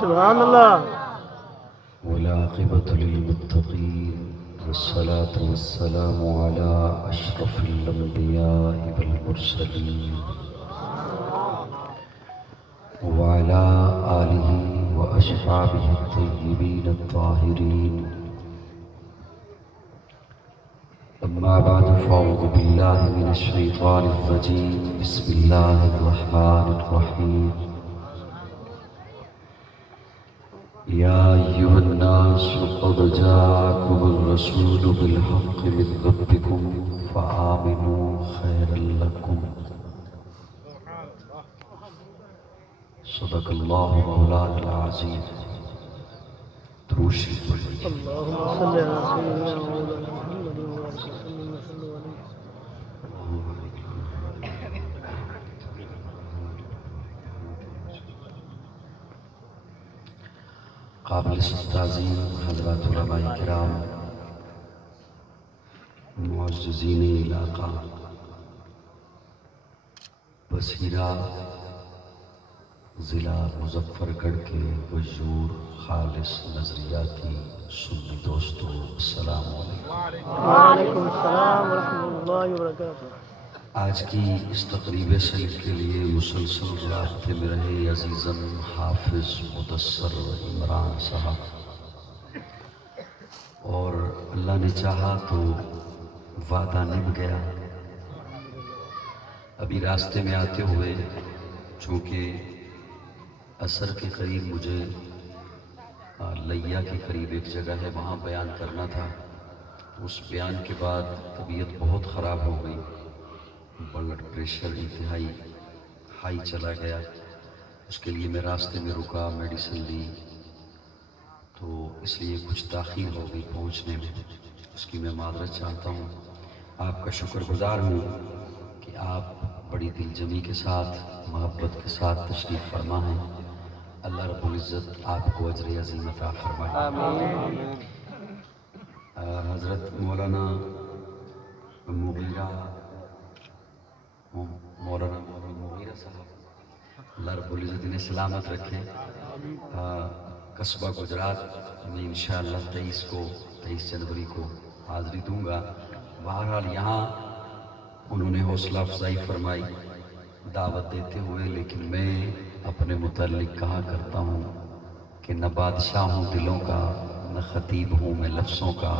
سبحان اللہ. والعاقبة للمتقين والصلاة والسلام على أشرف الأنبياء والمرسلين وعلى آله وأصحابه الطيبين الطاهرين. أما بعد فأعوذ بالله من الشيطان الرجيم. بسم الله الرحمن الرحيم. يا أيها الناس قد جاءكم الرسول بالحق من ربكم فآمنوا خيرا لكم. صدق الله مولانا العظيم. درود شریف پڑھیے. اللهم صل على سيدنا مولانا محمد وعلى آله وصحبه وسلم. قابل تعظیم حضرات علماء کرام، معززین علاقہ، بصیرہ ضلع مظفر گڑھ کے غیور خالص نظریاتی سنی دوستو، السلام علیکم. وعلیکم السلام ورحمۃ اللہ وبرکاتہ. آج کی اس تقریب سلف کے لیے مسلسل رابطے میں رہے عزیزاً حافظ مدثر عمران صاحب، اور اللہ نے چاہا تو وعدہ نبھ گیا. ابھی راستے میں آتے ہوئے چونکہ عصر کے قریب مجھے لیا کے قریب ایک جگہ ہے، وہاں بیان کرنا تھا. اس بیان کے بعد طبیعت بہت خراب ہو گئی، بلڈ پریشر انتہائی ہائی چلا گیا. اس کے لیے میں راستے میں رکا، میڈیسن لی، تو اس لیے کچھ تاخیر ہو گئی پہنچنے میں. اس کی میں معذرت چاہتا ہوں. آپ کا شکر گزار ہوں کہ آپ بڑی دل جمی کے ساتھ، محبت کے ساتھ تشریف فرما ہیں. اللہ رب العزت آپ کو اجر عظیم عطا فرمائے. حضرت مولانا مغیرہ صاحب، اللہ رب العزت انہیں سلامت رکھے. قصبہ گجرات میں انشاءاللہ 23 جنوری کو حاضری دوں گا. بہرحال یہاں انہوں نے حوصلہ افزائی فرمائی دعوت دیتے ہوئے، لیکن میں اپنے متعلق کہا کرتا ہوں کہ نہ بادشاہ ہوں دلوں کا، نہ خطیب ہوں میں لفظوں کا.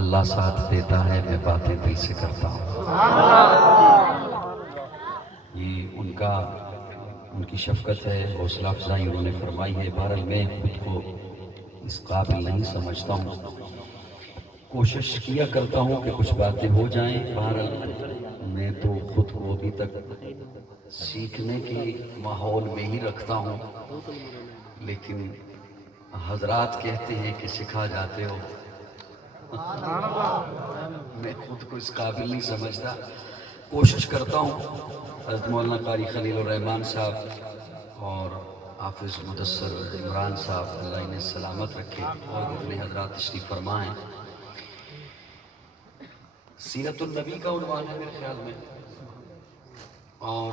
اللہ ساتھ دیتا ہے، میں باتیں دل سے کرتا ہوں. یہ ان کی شفقت ہے، حوصلہ افزائی انہوں نے فرمائی ہے. بہرحال میں خود کو اس قابل نہیں سمجھتا ہوں، کوشش کیا کرتا ہوں کہ کچھ باتیں ہو جائیں. بہرحال میں تو خود کو ابھی تک سیکھنے کے ماحول میں ہی رکھتا ہوں، لیکن حضرات کہتے ہیں کہ سکھا جاتے ہو. میں خود کو اس قابل نہیں سمجھتا، کوشش کرتا ہوں. حضرت مولانا قاری خلیل الرحمان صاحب اور حافظ مدثر عمران صاحب، اللہ انہیں سلامت رکھے، اور اتنے حضرات تشریف فرما ہیں. سیرت النبی کا عنوان ہے میرے خیال میں، اور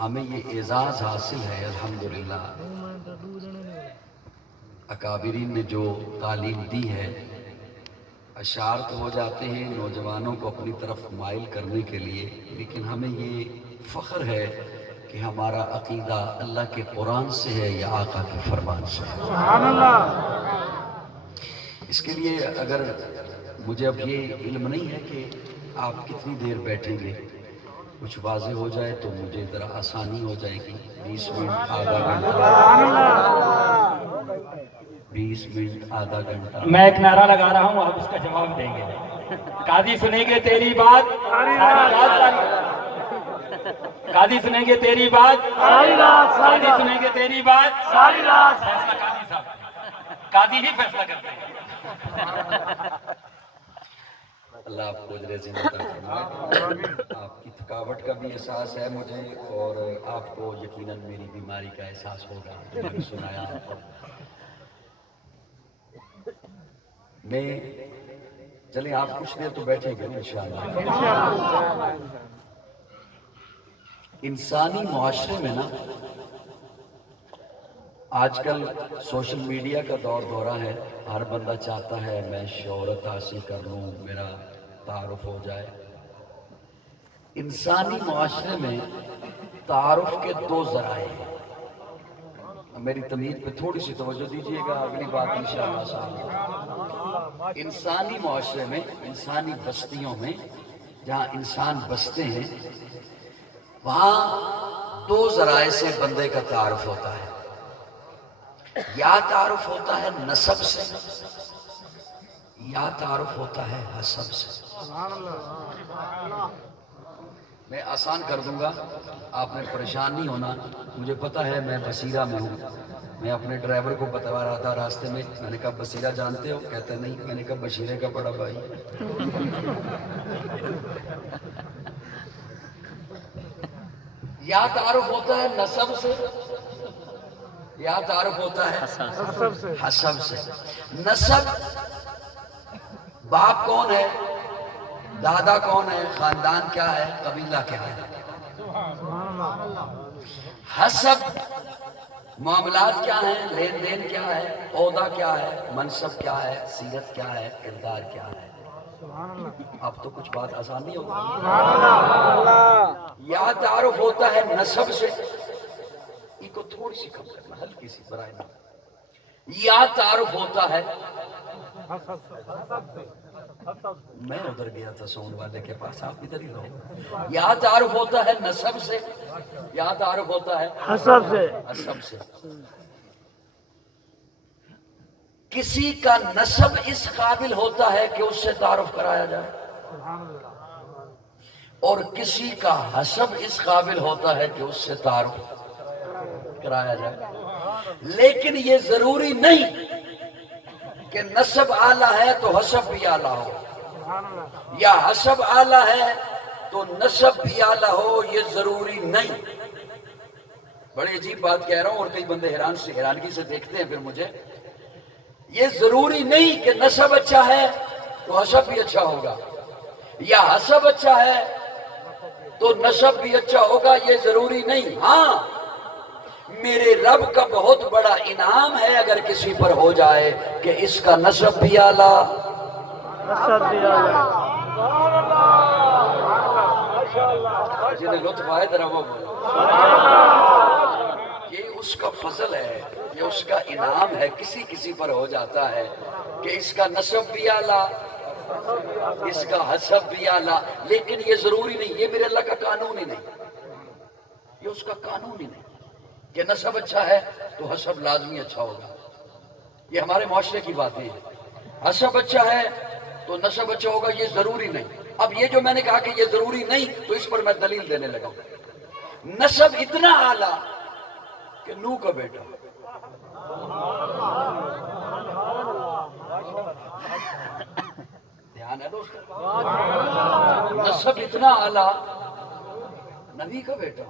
ہمیں یہ اعزاز حاصل ہے الحمدللہ. اکابرین نے جو تعلیم دی ہے، اشعار تو ہو جاتے ہیں نوجوانوں کو اپنی طرف مائل کرنے کے لیے، لیکن ہمیں یہ فخر ہے کہ ہمارا عقیدہ اللہ کے قرآن سے ہے یا آقا کے فرمان سے ہے. سبحان اللہ. اس کے لیے اگر مجھے اب یہ علم نہیں ہے کہ آپ کتنی دیر بیٹھیں گے، کچھ واضح ہو جائے تو مجھے ذرا آسانی ہو جائے گی. 20 منٹ، آدھا گھنٹہ، 20 منٹ، آدھا گھنٹہ. میں ایک نعرہ لگا رہا ہوں، آپ اس کا جواب دیں گے. قاضی سنیں گے تیری بات، قاضی سنیں گے تیری بات، قاضی سنیں گے تیری بات. فیصلہ قاضی صاحب، قاضی ہی فیصلہ کرتے ہیں. اللہ آپ کو اجر عظیم عطا فرمائے. آپ کی تھکاوٹ کا بھی احساس ہے مجھے، اور آپ کو یقیناً میری بیماری کا احساس ہوگا. میں نے سنایا آپ کو. میں چلیں آپ کچھ دیر تو بیٹھیں گے انشاءاللہ. انسانی معاشرے میں نا آج کل سوشل میڈیا کا دورہ ہے، ہر بندہ چاہتا ہے میں شہرت حاصل کر لوں، میرا تعارف ہو جائے۔ انسانی معاشرے میں تعارف کے دو ذرائع ہیں۔ میری تمہید پہ تھوڑی سی توجہ دیجیے گا، اگلی بات انشاءاللہ سامنے۔ انسانی معاشرے میں، انسانی بستیوں میں جہاں انسان بستے ہیں، وہاں دو ذرائع سے بندے کا تعارف ہوتا ہے۔ یا تعارف ہوتا ہے نسب سے، یا تعارف ہوتا ہے حسب سے۔ میں آسان کر دوں گا، آپ نے پریشان نہیں ہونا۔ مجھے پتا ہے میں بصیرہ میں ہوں۔ میں اپنے ڈرائیور کو بتا رہا تھا راستے میں، میں نے کہا بصیرہ جانتے ہو؟ کہتے نہیں۔ میں نے کہا بشیرے کا بڑا بھائی۔ یا تعارف ہوتا ہے نسب سے، یا تعارف ہوتا ہے حسب سے۔ نسب، باپ کون ہے، دادا کون ہے، خاندان کیا ہے، قبیلہ کیا ہے۔ حسب، معاملات کیا ہیں، لین دین کیا ہے، عہدہ کیا ہے، منصب کیا ہے، سیرت کیا ہے، کردار کیا ہے۔ اب تو کچھ بات آسان نہیں ہوگی۔ یا تعارف ہوتا ہے نسب سے، یہ کو تھوڑی سی کم کرنا، ہلکی سی برائے نہ۔ یا تعارف ہوتا ہے، میں ادھر گیا تھا سون والے کے پاس، آپ ادھر ہی رہو۔ یا تعارف ہوتا ہے نسب سے، یا تعارف ہوتا ہے حسب سے۔ حسب سے۔ کسی کا نسب اس قابل ہوتا ہے کہ اس سے تعارف کرایا جائے، اور کسی کا حسب اس قابل ہوتا ہے کہ اس سے تعارف کرایا جائے۔ لیکن یہ ضروری نہیں کہ نسب اعلیٰ ہے تو حسب بھی اعلیٰ ہو، یا حسب اعلیٰ ہے تو نسب بھی اعلیٰ ہو، یہ ضروری نہیں۔ بڑی عجیب بات کہہ رہا ہوں، اور کئی بندے حیرانگی سے دیکھتے ہیں پھر مجھے۔ یہ ضروری نہیں کہ نسب اچھا ہے تو حسب بھی اچھا ہوگا، یا حسب اچھا ہے تو نسب بھی اچھا ہوگا، یہ ضروری نہیں۔ ہاں، میرے رب کا بہت بڑا انعام ہے اگر کسی پر ہو جائے کہ اس کا نسب بھی اعلیٰ، حسب بھی اعلیٰ۔ جنہیں لطف آئے ذرا وہ بولو۔ یہ اس کا فضل ہے، یہ اس کا انعام ہے، کسی پر ہو جاتا ہے کہ اس کا نسب بھی اعلیٰ، اس کا حسب بھی اعلیٰ۔ لیکن یہ ضروری نہیں، یہ میرے اللہ کا قانون ہی نہیں، یہ اس کا قانون ہی نہیں کہ نسب اچھا ہے تو حسب لازمی اچھا ہوگا۔ یہ ہمارے معاشرے کی باتیں ہیں۔ حسب اچھا ہے تو نسب اچھا ہوگا، یہ ضروری نہیں۔ اب یہ جو میں نے کہا کہ یہ ضروری نہیں، تو اس پر میں دلیل دینے لگا ہوں۔ نسب اتنا اعلیٰ کہ نوح کا بیٹا، دھیان ہے دوستو، نسب اتنا اعلیٰ، نبی کا بیٹا،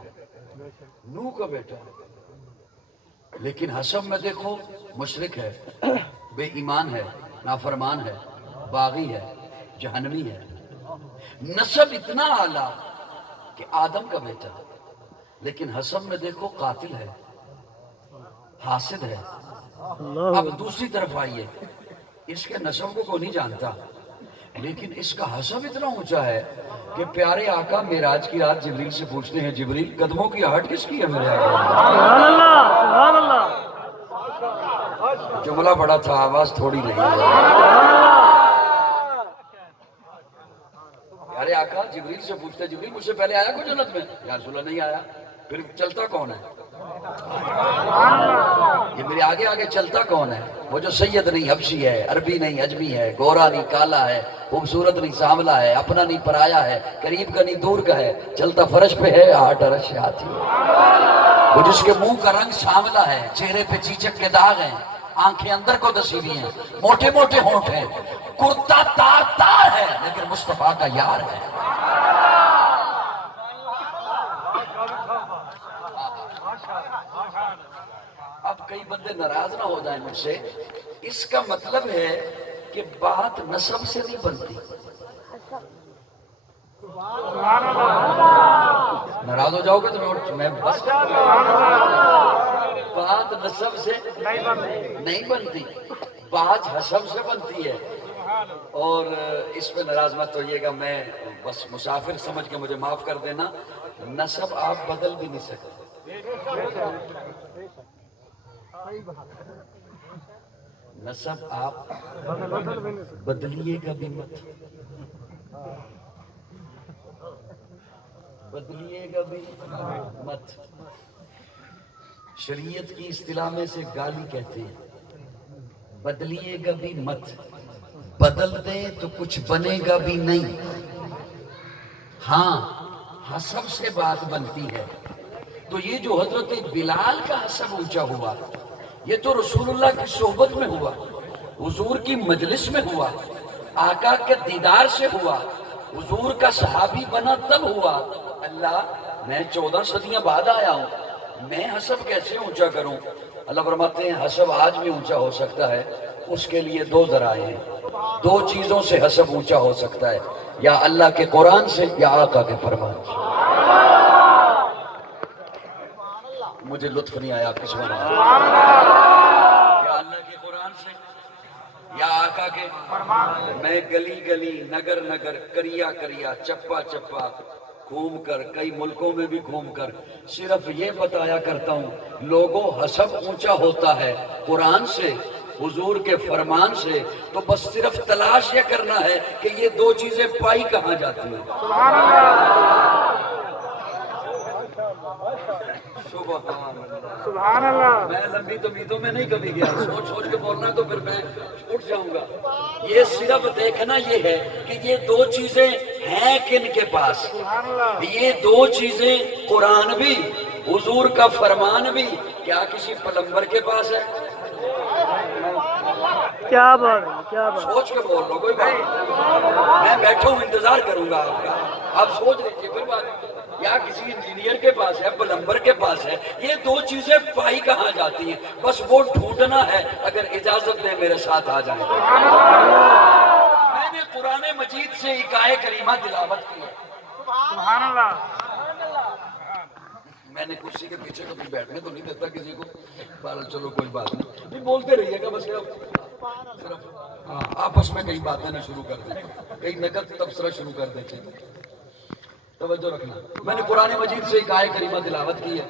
نوح کا بیٹا، لیکن حسب میں دیکھو مشرک ہے، بے ایمان ہے، نافرمان ہے، باغی ہے، جہنمی ہے۔ نسب اتنا اعلیٰ کہ آدم کا بیٹا، لیکن حسب میں دیکھو قاتل ہے، حاسد ہے۔ اب دوسری طرف آئیے، اس کے نسب کو کوئی نہیں جانتا، لیکن اس کا حسب اتنا اونچا ہے کہ پیارے آقا معراج کی رات جبریل سے پوچھتے ہیں، جبریل قدموں کی آہٹ کس کی ہے میرے آقا؟ سبحان اللہ، سبحان اللہ۔ جملہ بڑا تھا، آواز تھوڑی نہیں ہے۔ پیارے آقا جبریل سے پوچھتے، جبریل مجھ سے پہلے آیا کوئی جنت میں؟ یا رسول اللہ نہیں آیا۔ پھر چلتا کون ہے؟ یہ میرے آگے آگے چلتا کون ہے؟ وہ جو سید نہیں حبشی ہے، عربی نہیں عجمی ہے، گورا نہیں کالا ہے، خوبصورت نہیں سانولا ہے، اپنا نہیں پرایا ہے، قریب کا نہیں دور کا ہے، چلتا فرش پہ ہے، آہٹ عرش سے آتی ہے۔ وہ جس کے منہ کا رنگ سانولا ہے، چہرے پہ چیچک کے داغ ہیں، آنکھیں اندر کو دسی ہوئی ہیں، موٹے موٹے ہونٹ ہیں، کرتا تار تار ہے، لیکن مصطفیٰ کا یار ہے۔ اب کئی بندے ناراض نہ ہو جائیں مجھ سے، اس کا مطلب ہے کہ بات نسب سے نہیں بنتی۔ ناراض ہو جاؤ گے تو میں بس بات نسب سے نہیں بنتی، بات حسب سے بنتی ہے. اور اس پہ ناراض مت ہوئیے گا، میں بس مسافر سمجھ کے مجھے معاف کر دینا. نسب آپ بدل بھی نہیں سکتے. نسب آپ بدلیے گا بھی مت، بدلیے گا بھی مت. شریعت کی اصطلاح میں سے گالی کہتے ہیں. بدلیے گا بھی مت، بدل دیں تو کچھ بنے گا بھی نہیں. ہاں حسب سے بات بنتی ہے. تو یہ جو حضرت بلال کا حسب اونچا ہوا، یہ تو رسول اللہ کی صحبت میں ہوا، حضور کی مجلس میں ہوا، آقا کے دیدار سے ہوا، حضور کا صحابی بنا تب ہوا. اللہ میں 14 صدیاں بعد آیا ہوں، میں حسب کیسے اونچا کروں؟ اللہ فرماتے ہیں حسب آج بھی اونچا ہو سکتا ہے. اس کے لیے دو ذرائع ہیں، دو چیزوں سے حسب اونچا ہو سکتا ہے، یا اللہ کے قرآن سے یا آقا کے فرمان سے. مجھے لطف نہیں آیا کس بار. یا اللہ کے قرآن سے یا آقا کے فرمان. میں گلی گلی نگر نگر کریا کریا چپا چپا گھوم کر کئی ملکوں میں بھی گھوم کر صرف یہ بتایا کرتا ہوں لوگوں حسب اونچا ہوتا ہے قرآن سے، حضور کے فرمان سے. تو بس صرف تلاش یہ کرنا ہے کہ یہ دو چیزیں پائی کہاں جاتی ہیں. سبحان اللہ. میں لمبی امیدوں میں نہیں کبھی گیا، سوچ سوچ کے بولنا تو پھر میں اٹھ جاؤں گا. یہ صرف دیکھنا یہ ہے کہ یہ دو چیزیں ہیں کن کے پاس. یہ دو چیزیں قرآن بھی حضور کا فرمان بھی کیا کسی پلمبر کے پاس ہے؟ کیا بات ہے، کیا بات. سوچ کے بول رہا کوئی بات. میں بیٹھا ہوں انتظار کروں گا آپ کا، آپ سوچ لیجیے پھر بات. یا کسی انجینئر کے پاس ہے، پلمبر کے پاس ہے. یہ دو چیزیں پائی کہاں جاتی ہیں؟ بس وہ ڈھونڈنا ہے. اگر اجازت دیں میرے ساتھ آ جائیں. میں نے قرآن مجید سے حکایہ کریمہ تلاوت کی ہے. سبحان اللہ. میں نے کرسی کے پیچھے کبھی بیٹھنے تو نہیں دیتا کسی کو. بہرحال چلو کوئی بات نہیں، بولتے رہیے گا بس. صرف آپس میں کئی باتیں نہ شروع کر دیں، کئی نقد تبصرہ شروع کر دیتے. توجہ رکھنا. میں نے قرآن مجید سے حکایہ کریمہ تلاوت کی ہے.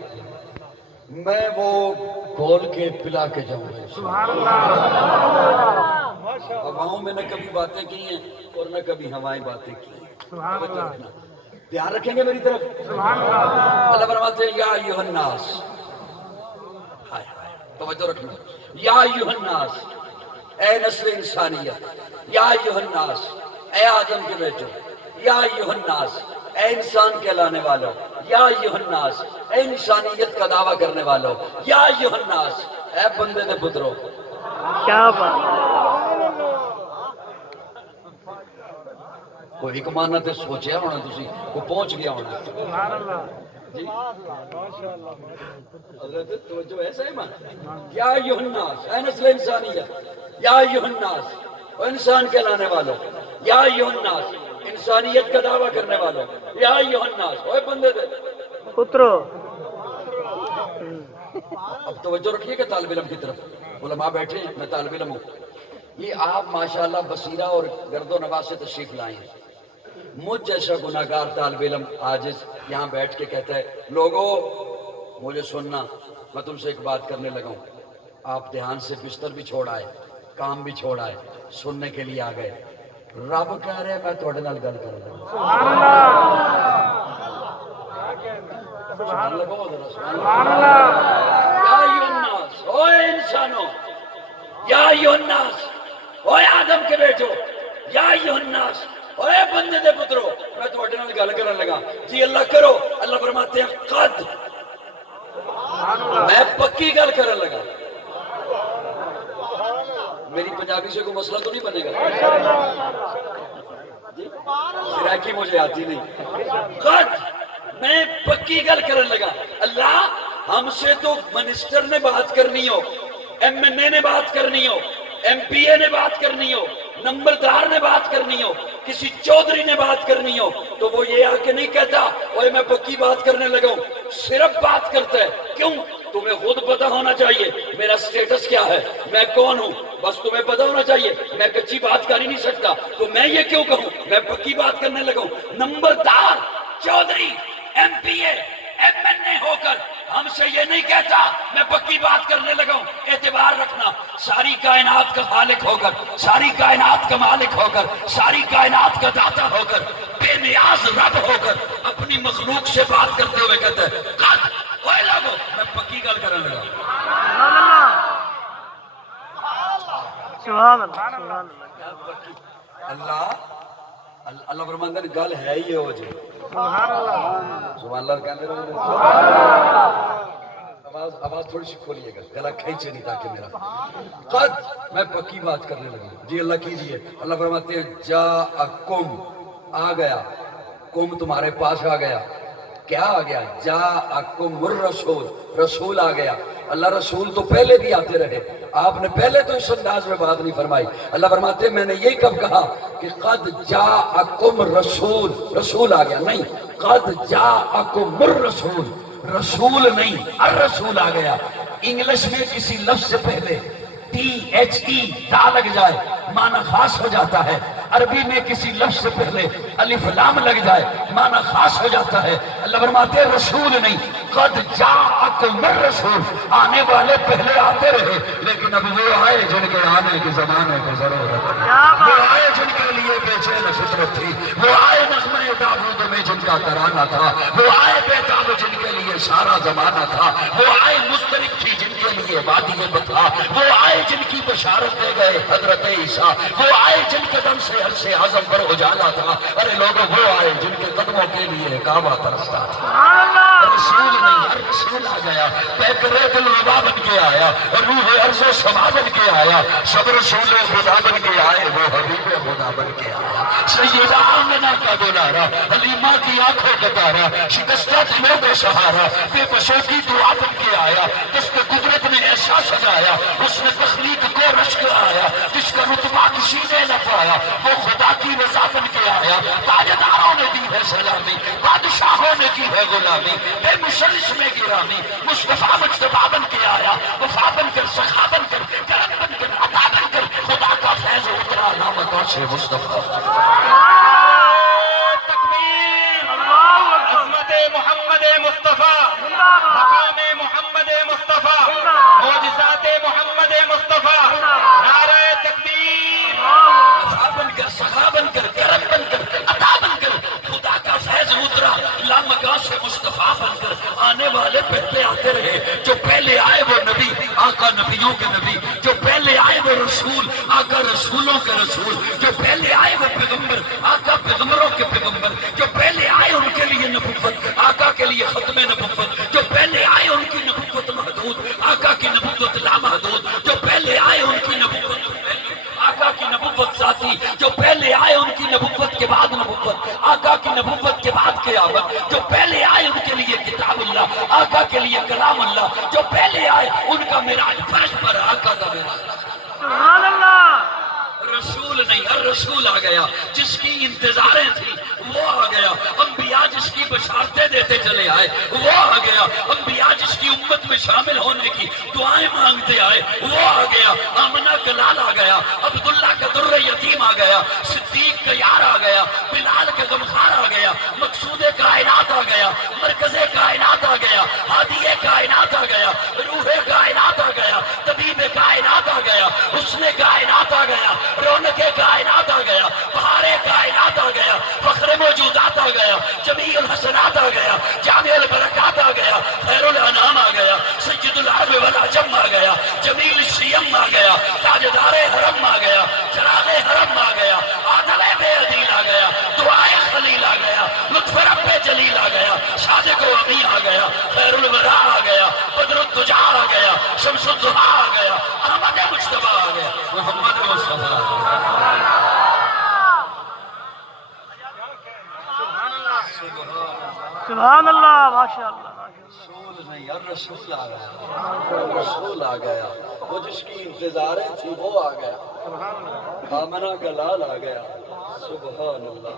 میں وہ کھول کے پلا کے جاؤں گا. سبحان اللہ. ہواؤں میں نہ کبھی باتیں کی ہیں اور نہ کبھی ہوائیں باتیں کی ہیں. سبحان توجہ اللہ. رکھنا. دھیان رکھیں گے میری طرف. سبحان اللہ. اللہ فرماتے ہیں یا ایھا الناس. ہائے ہائے توجہ رکھنا. یا ایھا الناس، اے نسل انسانیت. یا ایھا الناس، اے آدم کے بیٹو. یا ایھا الناس، اے انسان کہلانے والوں. یا ایھا الناس، اے انسانیت کا دعویٰ کرنے والوں. یا ایھا الناس، اے بندے دے پترو. کیا بات. کوئی حکمانہ تے سوچیا ہونا تسی، وہ پہنچ گیا ہونا. سبحان اللہ. جی حضرت توجہ ہے صاحبان. یا ایھا الناس، اے نسل انسانیت. یا ایھا الناس، اے انسان کہلانے والوں. یا ایھا الناس، انسانیت کا دعویٰ کرنے والوں. یا ایھا الناس، اے بندے دے پترو. اب توجہ رکھیے کہ طالب علم کی طرف. علماء بیٹھے ہیں، میں طالب علم ہوں. یہ آپ ماشاءاللہ بصیرہ اور گرد و نواز سے تشریف لائے ہیں. مجھ جیسا گناہگار طالب علم عاجز یہاں بیٹھ کے کہتا ہے لوگوں مجھے سننا، میں تم سے ایک بات کرنے لگا ہوں. آپ دھیان سے بستر بھی چھوڑ آئے، کام بھی چھوڑ آئے، سننے کے لیے آ گئے. رب کہہ رہے میں تھوڑے نال گل کر رہا ہوں. سبحان اللہ. سبحان اللہ کہو ذرا. سبحان اللہ. یا ایھا الناس، اوے انسانوں. یا ایھا الناس، اوے آدم کے بیٹو. یا ایھا الناس، اوے بندے دے پترو. میں تھوڑے نال گل کرن لگا. جی اللہ کرو. اللہ فرماتے ہیں قد. میں پکی گل کرن لگا. میری پنجابی سے کوئی مسئلہ تو نہیں بنے گا؟ جی سرائکی مجھے آتی نہیں. قد میں پکی گل کرن لگا. اللہ ہم سے تو منسٹر نے بات کرنی ہو، ایم این اے نے بات کرنی ہو، ایم پی اے نے بات کرنی ہو، نمبردار نے بات کرنی ہو، کسی چودھری نے بات کرنی ہو تو وہ یہ آ کے نہیں کہتا اوے میں پکی بات کرنے لگا ہوں. صرف بات کرتا ہے. کیوں؟ تمہیں خود پتا ہونا چاہیے میرا سٹیٹس کیا ہے، میں کون ہوں، بس تمہیں پتا ہونا چاہیے. میں کچی بات کر ہی نہیں سکتا، تو میں یہ کیوں کہوں، میں پکی بات کرنے لگا ہوں. نمبردار چودھری M P A M N A ہو کر ہم سے یہ نہیں کہتا میں پکی بات کرنے لگا ہوں. اعتبار رکھنا، ساری کائنات کا خالق ہو کر، ساری کائنات کا مالک ہو کر، ساری کائنات کا داتا ہو کر، بے نیاز رب ہو کر اپنی مخلوق سے بات کرتے ہوئے کہتا ہے اوئے لوگو، میں پکی گل کرنے لگا. سبحان اللہ سبحان اللہ اللہ فرماتا ہے گل ہے ہی ہو جی. سبحان اللہ سبحان اللہ کہتے رہو. آواز تھوڑی سی کھولیے گا، گلا کھینچے نہیں تاکہ میرا قد میں پکی بات کرنے لگا. جی اللہ کیجیے. اللہ فرماتے ہیں جاءکم، آ گیا، کم تمہارے پاس آ گیا. کیا آ گیا؟ جاءکم الرسول، رسول آ گیا. اللہ رسول تو پہلے بھی آتے رہے، آپ نے پہلے تو اس انداز میں بات نہیں فرمائی. اللہ فرماتے ہیں میں نے یہ کب کہا کہ قد جاءکم رسول، رسول آ گیا، نہیں قد جاءکم الرسول، رسول نہیں الرسول آ گیا. انگلش میں کسی لفظ سے پہلے THE تا لگ جائے معنی خاص ہو جاتا ہے، عربی میں کسی لفظ سے پہلے الف لام لگ جائے معنی خاص ہو جاتا ہے. اللہ فرماتے ہیں رسول نہیں، قد جاءکم الرسول، آنے والے پہلے آتے رہے لیکن اب وہ آئے جن کے آنے کے زمانے کو ضرورت تھی، وہ آئے جن کے لیے بے چین فطرت تھی، وہ آئے نغمہ داود میں جن کا ترانہ تھا، وہ آئے بیتاب جن کے لیے سارا زمانہ تھا، وہ آئے مسترق تھی جن کے لیے وادی بتا، وہ آئے جن کی بشارت دے گئے حضرت عیسیٰ، وہ آئے جن قدم سے عرص اعظم پر اجالا تھا. ارے لوگوں وہ آئے جن کے قدموں کے لیے کعبہ ترستا تھا. رسول نہیں، ہر رسول آ گیا. پیکریت الوبا بن کے آیا، روح ارض و سما بن کے آیا، سب رسول خدا بن کے آئے، وہ حبیب خدا بن کے آیا. سیدہ آمنہ کا دولارا، حلیمہ کی آنکھوں کا تارا، شکستہ دلوں کا سہارا، بے بسوں کی دعا بن کے آیا. دست قدرت نے ایسا سجایا، اس نے تخلیق کو رشک آیا، جس کا رتبہ کسی نے نہ پایا، وہ خدا کی رضا بن کے آیا. تاجداروں نے دی ہے سلامی، بادشاہوں نے کی ہے غلامی، بے مسلس میں گرامی، مصطفیٰ مجتبیٰ بن کے آیا. وفا بن کر، سخا بن کر، کرم بن کر، عطا بن کر، خدا کا فیض اترا نامتوں سے مصطفیٰ. تکبیر، عظمت محمد مصطفیٰ، مقام محمد مصطفیٰ، معجزات محمد مصطفیٰ. نعرہ تکبیر. وفا بن کر، سخا بن کر، کرم بن کر، عطا بن کر، خدا کا فیض اترا لامکان سے مصطفیٰ بن کر. آنے والے پہلے آتے رہے، جو پہلے آئے وہ نبی، آقا نبیوں کے نبی، جو پہلے آئے وہ رسول، آقا رسولوں کے رسول، جو پہلے آئے وہ پیغمبر، آقا پیغمبروں کے پیغمبر، جو پہلے آئے ان کے لیے نبوت، آقا کے لیے ختم نبوت، جو پہلے آئے ان کی نبوت محدود، آقا کی نبوت لامحدود، جو پہلے آئے ان کی نبوت آقا کی نبوت ذاتی، جو پہلے آئے ان کی نبوت کے بعد نبوت، آقا کی نبوت کے بعد قیامت، جو پہلے آئے ان کے لیے کتاب اللہ، آقا کے لیے کلام اللہ، جو پہلے آئے ان کا معراج فرش پر، آقا کا معراج. سبحان اللہ رسول نہیں، ہر رسول آ گیا. جس کی انتظاریں تھیں وہ آ گیا. انبیاء جس کی بشارتیں دیتے چلے آئے وہ آ گیا. انبیاء جس کی امت میں شامل ہونے کی دعائیں مانگتے آئے وہ آ گیا. آمنہ کا لال آ گیا، عبداللہ کا در یتیم آ گیا، صدیق کا یار آ گیا، بلال کا غمخوار آ گیا، مقصود کائنات آ گیا، مرکز کائنات آ گیا، ہادی کائنات آ گیا، روح کائنات آ گیا، طبیب کائنات آ گیا، حسن کائنات آ گیا، رونق کائنات آ گیا، بہار کائنات آ گیا، فخر موجودات آ گیا، جمیع الحسنات آ گیا، جامع البرکات آ گیا، خیر الانام آ گیا، سید العرب والعجم آ گیا، جمیل الشیم آ گیا، تاجدار حرم آ گیا، چراغ حرم آ گیا، عادل بے عدیل آ گیا، دعائے خلیل آ گیا، لطف رب جلیل آ گیا، صادق و امی آ گیا، خیر الورا آ گیا، بدر الدجا آ گیا، شمس الضحا آ گیا، احمد مجتبیٰ آ گیا، محمد مصطفیٰ. سبحان اللہ ماشاء اللہ. رسول نہیں، ہر رسول آ گیا، رسول آ گیا. وہ جس کی انتظاریں تھی وہ آ گیا. آمنہ کا لال آ گیا. سبحان اللہ.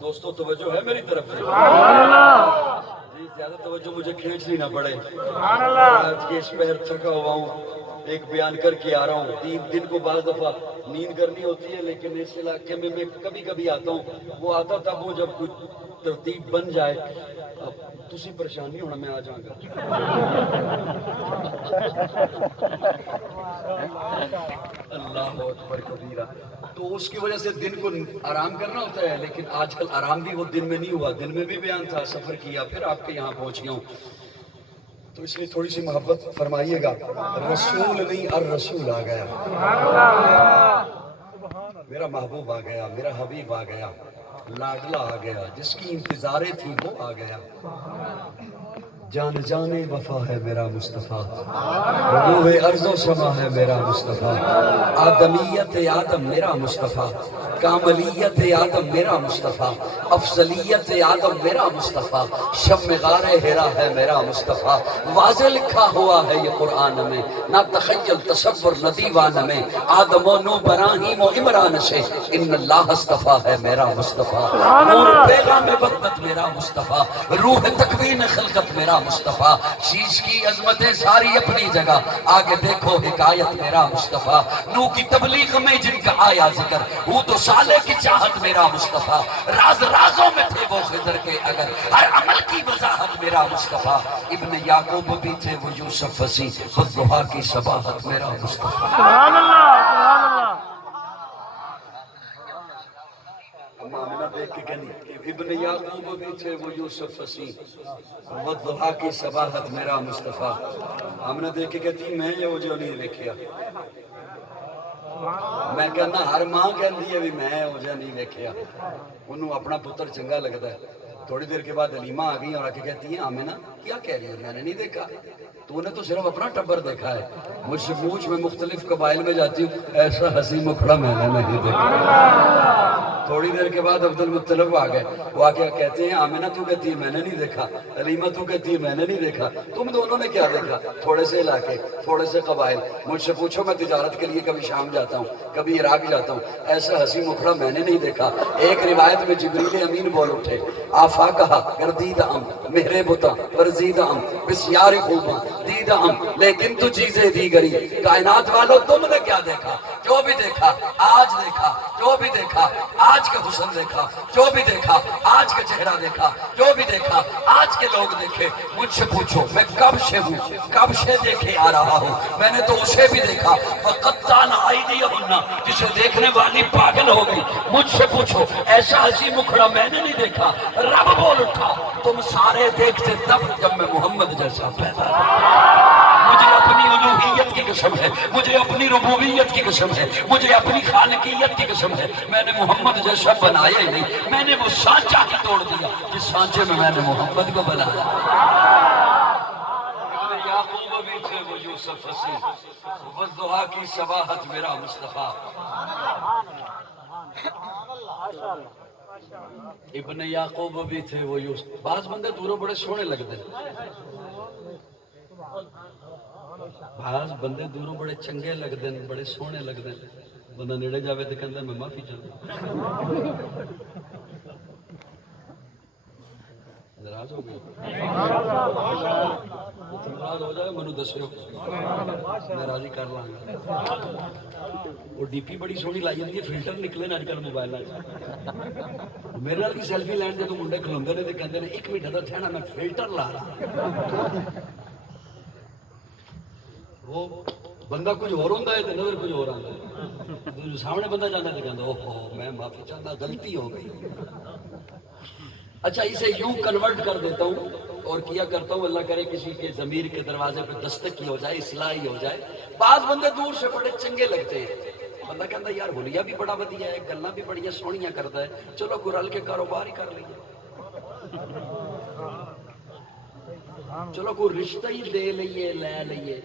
دوستو توجہ ہے میری طرف سے؟ سبحان اللہ. جی زیادہ توجہ مجھے کھینچنی نہ پڑے. آج کے اس پہر تھکا ہوا ہوں, ایک بیان کر کے آ رہا ہوں. 3 دن کو بعض دفعہ نیند کرنی ہوتی ہے, لیکن اس علاقے میں کبھی کبھی آتا ہوں. وہ آتا تب ہوں جب کچھ ترتیب بن جائے. اب تسی پریشان نہیں ہونا, میں آ جاؤں گا. اللہ اکبر کبیرہ. تو اس کی وجہ سے دن کو آرام کرنا ہوتا ہے, لیکن آج کل آرام بھی وہ دن میں نہیں ہوا. دن میں بھی بیان تھا, سفر کیا, پھر آپ کے یہاں پہنچ گیا ہوں. تو اس لیے تھوڑی سی محبت فرمائیے گا. رسول نہیں الرسول آ گیا, میرا محبوب آ گیا, میرا حبیب آ گیا, لاڈلا آ گیا, جس کی انتظاریں تھی وہ آ گیا. جان جانے وفا ہے میرا مصطفیٰ, روح ارض و سما ہے میرا مصطفیٰ. آدمیت آدم میرا مصطفیٰ, کاملیت آدم میرا مصطفیٰ, افضلیت آدم میرا مصطفیٰ, شب غار ہرا ہے میرا مصطفیٰ. واضح لکھا ہوا ہے یہ قرآن میں, نہ تخیل تصور نہ دیوان میں. آدم و نو ابراہیم و عمران سے ان اللہ اصطفیٰ ہے میرا مصطفیٰ. نور پیغام وحدت میرا مصطفیٰ, روح تکوین خلقت میرا مصطفیٰ. شیش کی عظمتیں ساری اپنی جگہ, آگے دیکھو حکایت میرا مصطفیٰ. نو کی تبلیغ میں جن کا آیا ذکر, وہ تو سالے کی چاہت میرا مصطفیٰ. راز رازوں میں تھے وہ خضر کے اگر, ہر عمل کی وضاحت میرا مصطفیٰ. ابن یعقوب بھی تھے وہ یوسف وسیع, والضحیٰ کی صباحت میرا مصطفیٰ. سبحان اللہ, سبحان اللہ. امامنا دیکھ کے کہنی, ابن یعقوب بھی تھے وہ یوسف وسیع, والضحیٰ کی صباحت میرا مصطفیٰ. امامنا دیکھ کے کہتی میں یہ جو نہیں دیکھیا. میں کہنا ہر ماں کہندی ہے بھی میں وہ جو نہیں دیکھیا, انہوں اپنا پتر چنگا لگتا ہے. تھوڑی دیر کے بعد علیمہ آ گئی اور آ کے کہتی ہیں آمینہ کیا کہہ رہی ہے, میں نے نہیں دیکھا, تو نے تو صرف اپنا ٹبر دیکھا ہے. مجھ سے پوچھ, میں مختلف قبائل میں جاتی ہوں, ایسا ہنسی مکھڑا میں نے نہیں دیکھا. تھوڑی دیر کے بعد عبد المطلب آ گئے, وہ آ کے کہتے ہیں آمینہ تو کہتی ہے میں نے نہیں دیکھا, علیمہ تو کہتی ہے میں نے نہیں دیکھا, تم دونوں نے کیا دیکھا؟ تھوڑے سے علاقے, تھوڑے سے قبائل. مجھ سے پوچھو, میں تجارت کے لیے کبھی شام جاتا ہوں, کبھی عراق جاتا ہوں, ایسا ہنسی مکھڑا میں نے نہیں دیکھا. ایک روایت میں جبریل امین بول اٹھے, آفا کہا گردید ام مہرے بتا ورزید ام بسیار خوباں دید ام, لیکن تو چیزیں دیگری. کائنات والوں تم نے کیا دیکھا؟ جو بھی دیکھا آج دیکھا, جو بھی دیکھا آج کا حسن دیکھا, جو بھی دیکھا آج کا چہرہ دیکھا, جو بھی دیکھا آج کے لوگ دیکھے. مجھ سے پوچھو میں کب سے ہوں, کب سے دیکھے آ رہا ہوں, میں نے تو اسے بھی دیکھا. وَقَطَّعْنَ أَيْدِيَهُنَّ, جسے دیکھنے والی پاگل ہو گئی. مجھ سے پوچھو ایسا ہنسی مکھڑا میں نے نہیں دیکھا. رب بول اٹھا, تم سارے دیکھتے تب جب میں محمد جیسا پیدا ہوا. مجھے اپنی الوہیت کی قسم ہے, مجھے اپنی ربوبیت کی قسم ہے, مجھے اپنی خالقیت کی قسم ہے, میں نے محمد جیسا بنایا ہی نہیں, میں نے وہ سانچہ ہی توڑ دیا جس سانچے میں نے محمد کو بنایا. یعقوب بھی تھے وہ یوسف وسیع, والضحیٰ کی صباحت میرا مصطفیٰ. ابن یعقوب بھی تھے وہ یوسف. بعض بندے دوروں بڑے سونے لگتے ہیں, بعض بندے دوروں بڑے چنگے لگتے ہیں, بڑے سونے لگتے ہیں. بندہ نیڑے جاوے تو کہتا میں معافی چاہتا. ناراض ہو گئی, ناراض ہو جائے مینوں دسو, میں راضی کر لاں گا. وہ ڈی پی بڑی سونی لائی جاتی ہے, فلٹر نکلے نا اج کل موبائل. میرے نال بھی سیلفی لین جدوں منڈے کھلوندے نے تے کہندے نے 1 منٹ دا ٹھہرنا میں فلٹر لا رہا. وہ بندہ کچھ اور ہوتا ہے تو نظر کچھ اور آتا ہے. سامنے بندہ جانا ہے تو کہتا اوہو میں معافی چاہتا, غلطی ہو گئی. اچھا اسے یوں کنورٹ کر دیتا ہوں اور کیا کرتا ہوں, اللہ کرے کسی کے ضمیر کے دروازے پہ دستک کی ہو جائے, اصلاحی ہو جائے. بعض بندے دور سے بڑے چنگے لگتے ہیں, بندہ کہتا ہے یار ہولیا بھی بڑا ودیا ہے, گلاں بھی بڑی سونیاں کرتا ہے, چلو کوئی رل کے کاروبار ہی کر لیے, چلو کوئی رشتہ ہی دے لئیے لے لئیے.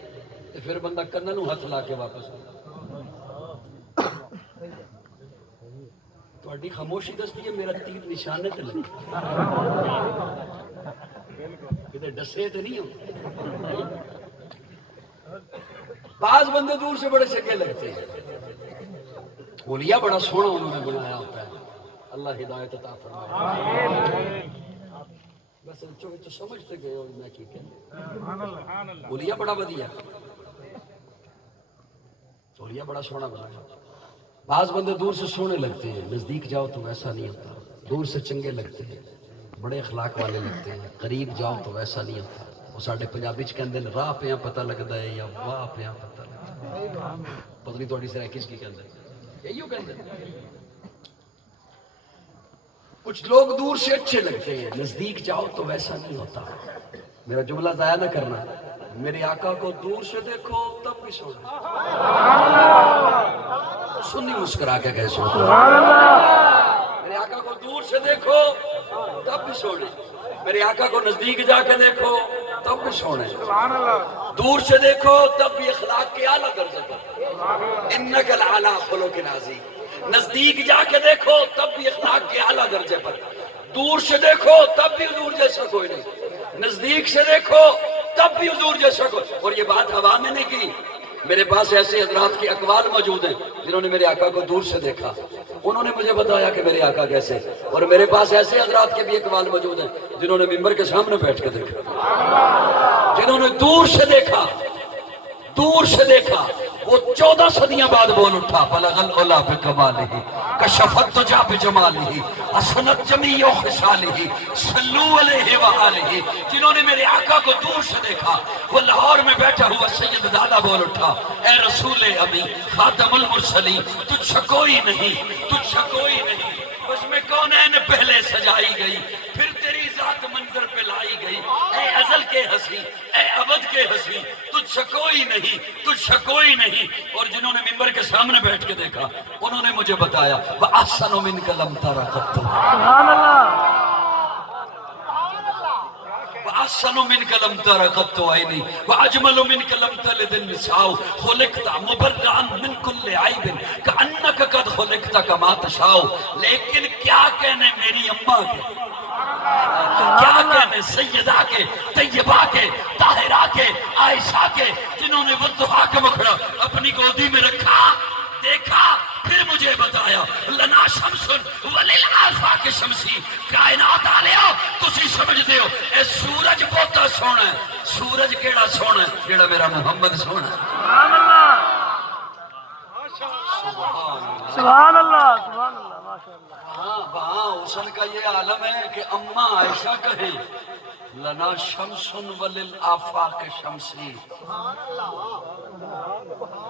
پھر بندہ کنن نوں ہاتھ لا کے واپس. تہاڈی خاموشی دستی ہے میرا تیر نشانے تے لگا, کتے ڈسے تے نہیں ہو. بعض بندے دور سے بڑے چنگے لگتے ہیں, اولیاء بڑا سونا انہوں نے بنایا ہوتا ہے. اللہ ہدایت عطا فرمائے. بس تو سمجھتے گئے ہو میں کی کہنا بولیا بڑا ودیا تولیا بڑا سونا بنایا بعض بندے دور سے سونے لگتے ہیں نزدیک جاؤ تو ویسا نہیں ہوتا دور سے چنگے لگتے ہیں بڑے اخلاق والے لگتے ہیں قریب جاؤ تو ویسا نہیں ہوتا وہ ساڈے پنجابی چ کہندے نے راہ پہ پتہ لگدا ہے یا واہ پہ پتہ لگدا ہے پتہ نہیں تہاڈی سرائکی کی کہندے یہی کہندے کچھ لوگ دور سے اچھے لگتے ہیں نزدیک جاؤ تو ویسا نہیں ہوتا میرا جملہ ضائع نہ کرنا میرے آقا کو دور سے دیکھو تب بھی سونا سنی مسکرا کے کہہ سونا میرے آقا کو دور سے دیکھو تب بھی سونے میرے آقا کو نزدیک جا کے دیکھو تب بھی سونے دور سے دیکھو تب بھی اخلاق کے اعلیٰ درجے پر انک لعلی خلق عظیم نزدیک جا کے دیکھو تب بھی اخلاق کے اعلیٰ درجے پر دور سے دیکھو تب بھی حضور جیسا کوئی نہیں نزدیک سے دیکھو تب بھی حضور جیسا کوئی اور یہ بات ہوا میں نہیں کی میرے پاس ایسے حضرات کے اقوال موجود ہیں جنہوں نے میرے آقا کو دور سے دیکھا انہوں نے مجھے بتایا کہ میرے آقا کیسے اور میرے پاس ایسے حضرات کے بھی اقوال موجود ہیں جنہوں نے ممبر کے سامنے بیٹھ کے دیکھا جنہوں نے دور سے دیکھا وہ 14 صدیاں بعد بول اٹھا بلغ العلا بکمالہ کشفت تجا بجمالہ اسنت جمیع خصالہ صلو علیہ وآلہ جنہوں نے میرے آقا کو دور سے دیکھا وہ لاہور میں بیٹھا ہوا سید دادا بول اٹھا اے رسول امی خاتم المرسلین تجھ سے کوئی نہیں بس میں کونین پہلے سجائی گئی پھر تیری ذات منظر پہ لائی گئی اے ازل کے ہنسی اے ابد کے ہنسی تجھ سے کوئی نہیں اور جنہوں نے ممبر کے سامنے بیٹھ کے دیکھا انہوں نے مجھے بتایا وَأَحْسَنُ مِنْكَ لَمْ تَرَ قَطُّ سبحان اللہ وَأَحْسَنُ مِنْكَ لَمْ تَرَ قَطُّ عَيْنِي وَأَجْمَلُ مِنْكَ لَمْ تَلِدِ النِّسَاءُ خُلِقْتَ مُبَرَّئًا مِنْ كُلِّ عَيْبٍ كَأَنَّكَ قَدْ خُلِقْتَ كَمَا تَشَاءُ لیکن کیا کہنے میری اماں کے کیا کہنے سیدہ کے طیبہ کے طاہرہ کے عائشہ کے جنہوں نے وہ دعا کا مکھڑا اپنی گودی میں رکھا دیکھا پھر مجھے بتایا لنا شمسن وللآفاق شمسی کائنات آلیا تسی سمجھ دے ہو اے سورج بہتا سونا ہے سورج کیڑا سونا ہے کیڑا میرا محمد سونا ہے سبحان اللہ سبحان اللہ ماشاء اللہ وہاں حسن کا یہ عالم ہے کہ اماں عائشہ کہیں لنا شمسن وللآفاق شمسی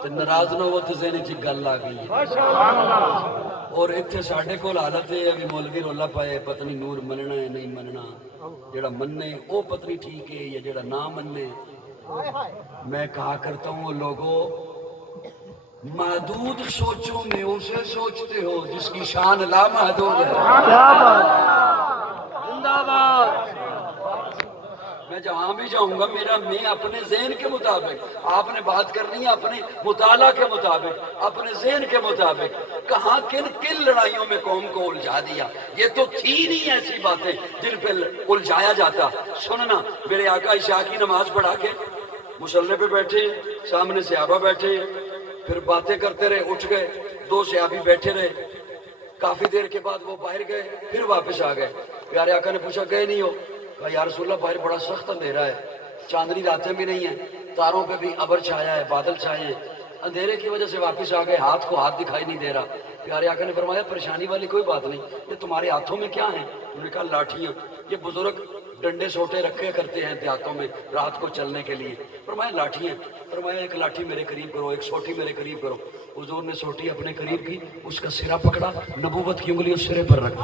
تے ناراض نہ ہو تے ذہن چ گل آ گئی ہے اور ایتھے ساڈے کول حالت ہے ابھی مولوی رولا پائے پتہ نہیں نور مننا ہے نہیں مننا جڑا مننے او پتہ نہیں ٹھیک ہے یا جڑا نہ مننے میں کہا کرتا ہوں لوگوں محدود سوچوں میں اسے سوچتے ہو جس کی شان لامحدود ہے کیا بات زندہ باد میں جہاں بھی جاؤں گا میں اپنے ذہن کے مطابق آپ نے بات کرنی ہے اپنے مطالعہ کے مطابق اپنے ذہن کے مطابق کہاں کن لڑائیوں میں قوم کو الجھا دیا یہ تو تھی نہیں ایسی باتیں جن پہ الجھایا جاتا سننا میرے آقا عشاء کی نماز پڑھا کے مصلی پہ بیٹھے سامنے صحابہ بیٹھے پھر باتیں کرتے رہے اٹھ گئے 2 صحابی بیٹھے رہے کافی دیر کے بعد وہ باہر گئے پھر واپس آ گئے پیارے آقا نے پوچھا گئے نہیں ہو کہا یا رسول اللہ باہر بڑا سخت اندھیرا ہے چاندنی راتیں بھی نہیں ہیں تاروں پہ بھی ابر چھایا ہے بادل چھائے ہیں اندھیرے کی وجہ سے واپس آ گئے ہاتھ کو ہاتھ دکھائی نہیں دے رہا پیارے آقا نے فرمایا پریشانی والی کوئی بات نہیں یہ تمہارے ہاتھوں میں کیا ہیں انہوں نے کہا لاٹھیاں یہ بزرگ ڈنڈے سوٹے رکھے کرتے ہیں دیہاتوں میں رات کو چلنے کے لیے فرمایا لاٹھی ہیں فرمایا ایک لاٹھی میرے قریب کرو ایک سوٹی میرے قریب کرو حضور نے سوٹی اپنے قریب کی اس کا سرا پکڑا نبوت کی انگلی اس سرے پر رکھ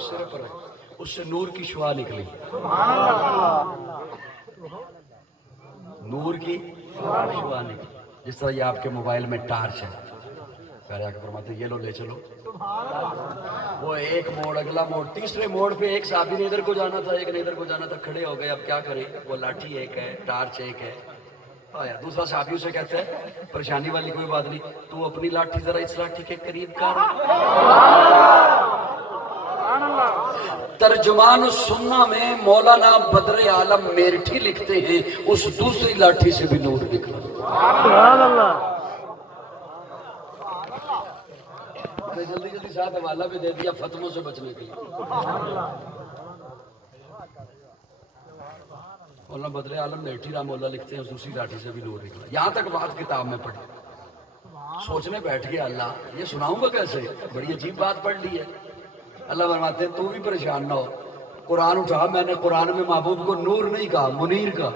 سرے پر رکھ اس سے نور کی شعاع نکلی نور کی شعاع نکلی جس طرح یہ آپ کے موبائل میں ٹارچ ہے پیارے آقا فرماتے ہیں یہ لو لے چلو وہ ایک موڑ اگلا موڑ تیسرے موڑ پہ ایک صحابی نے ادھر کو جانا تھا ایک نے ادھر کو جانا تھا کھڑے ہو گئے اب کیا کریں وہ لاٹھی ایک ہے ٹارچ ایک ہے آیا دوسرا صحابی اسے کہتا ہے پریشانی والی کوئی بات نہیں تو اپنی لاٹھی ذرا اس لاٹھی کے قریب کر ترجمان السنہ میں مولانا بدر عالم میرٹھی لکھتے ہیں اس دوسری لاٹھی سے بھی نور نکلا سبحان اللہ جلدی جلدی ساتھ حوالہ بھی دے دیا فتووں سے بچنے کے لیے. مولانا بدر عالم نیٹھی رحمہ اللہ لکھتے ہیں دوسری لاٹھی سے بھی نور نکلا. یہاں تک بات کتاب میں پڑھی, سوچنے بیٹھ گیا اللہ یہ سناؤں گا کیسے, بڑی عجیب بات پڑھ لی ہے. اللہ فرماتے ہیں تو بھی پریشان نہ ہو, قرآن اٹھا, میں نے قرآن میں محبوب کو نور نہیں کہا, منیر کہا.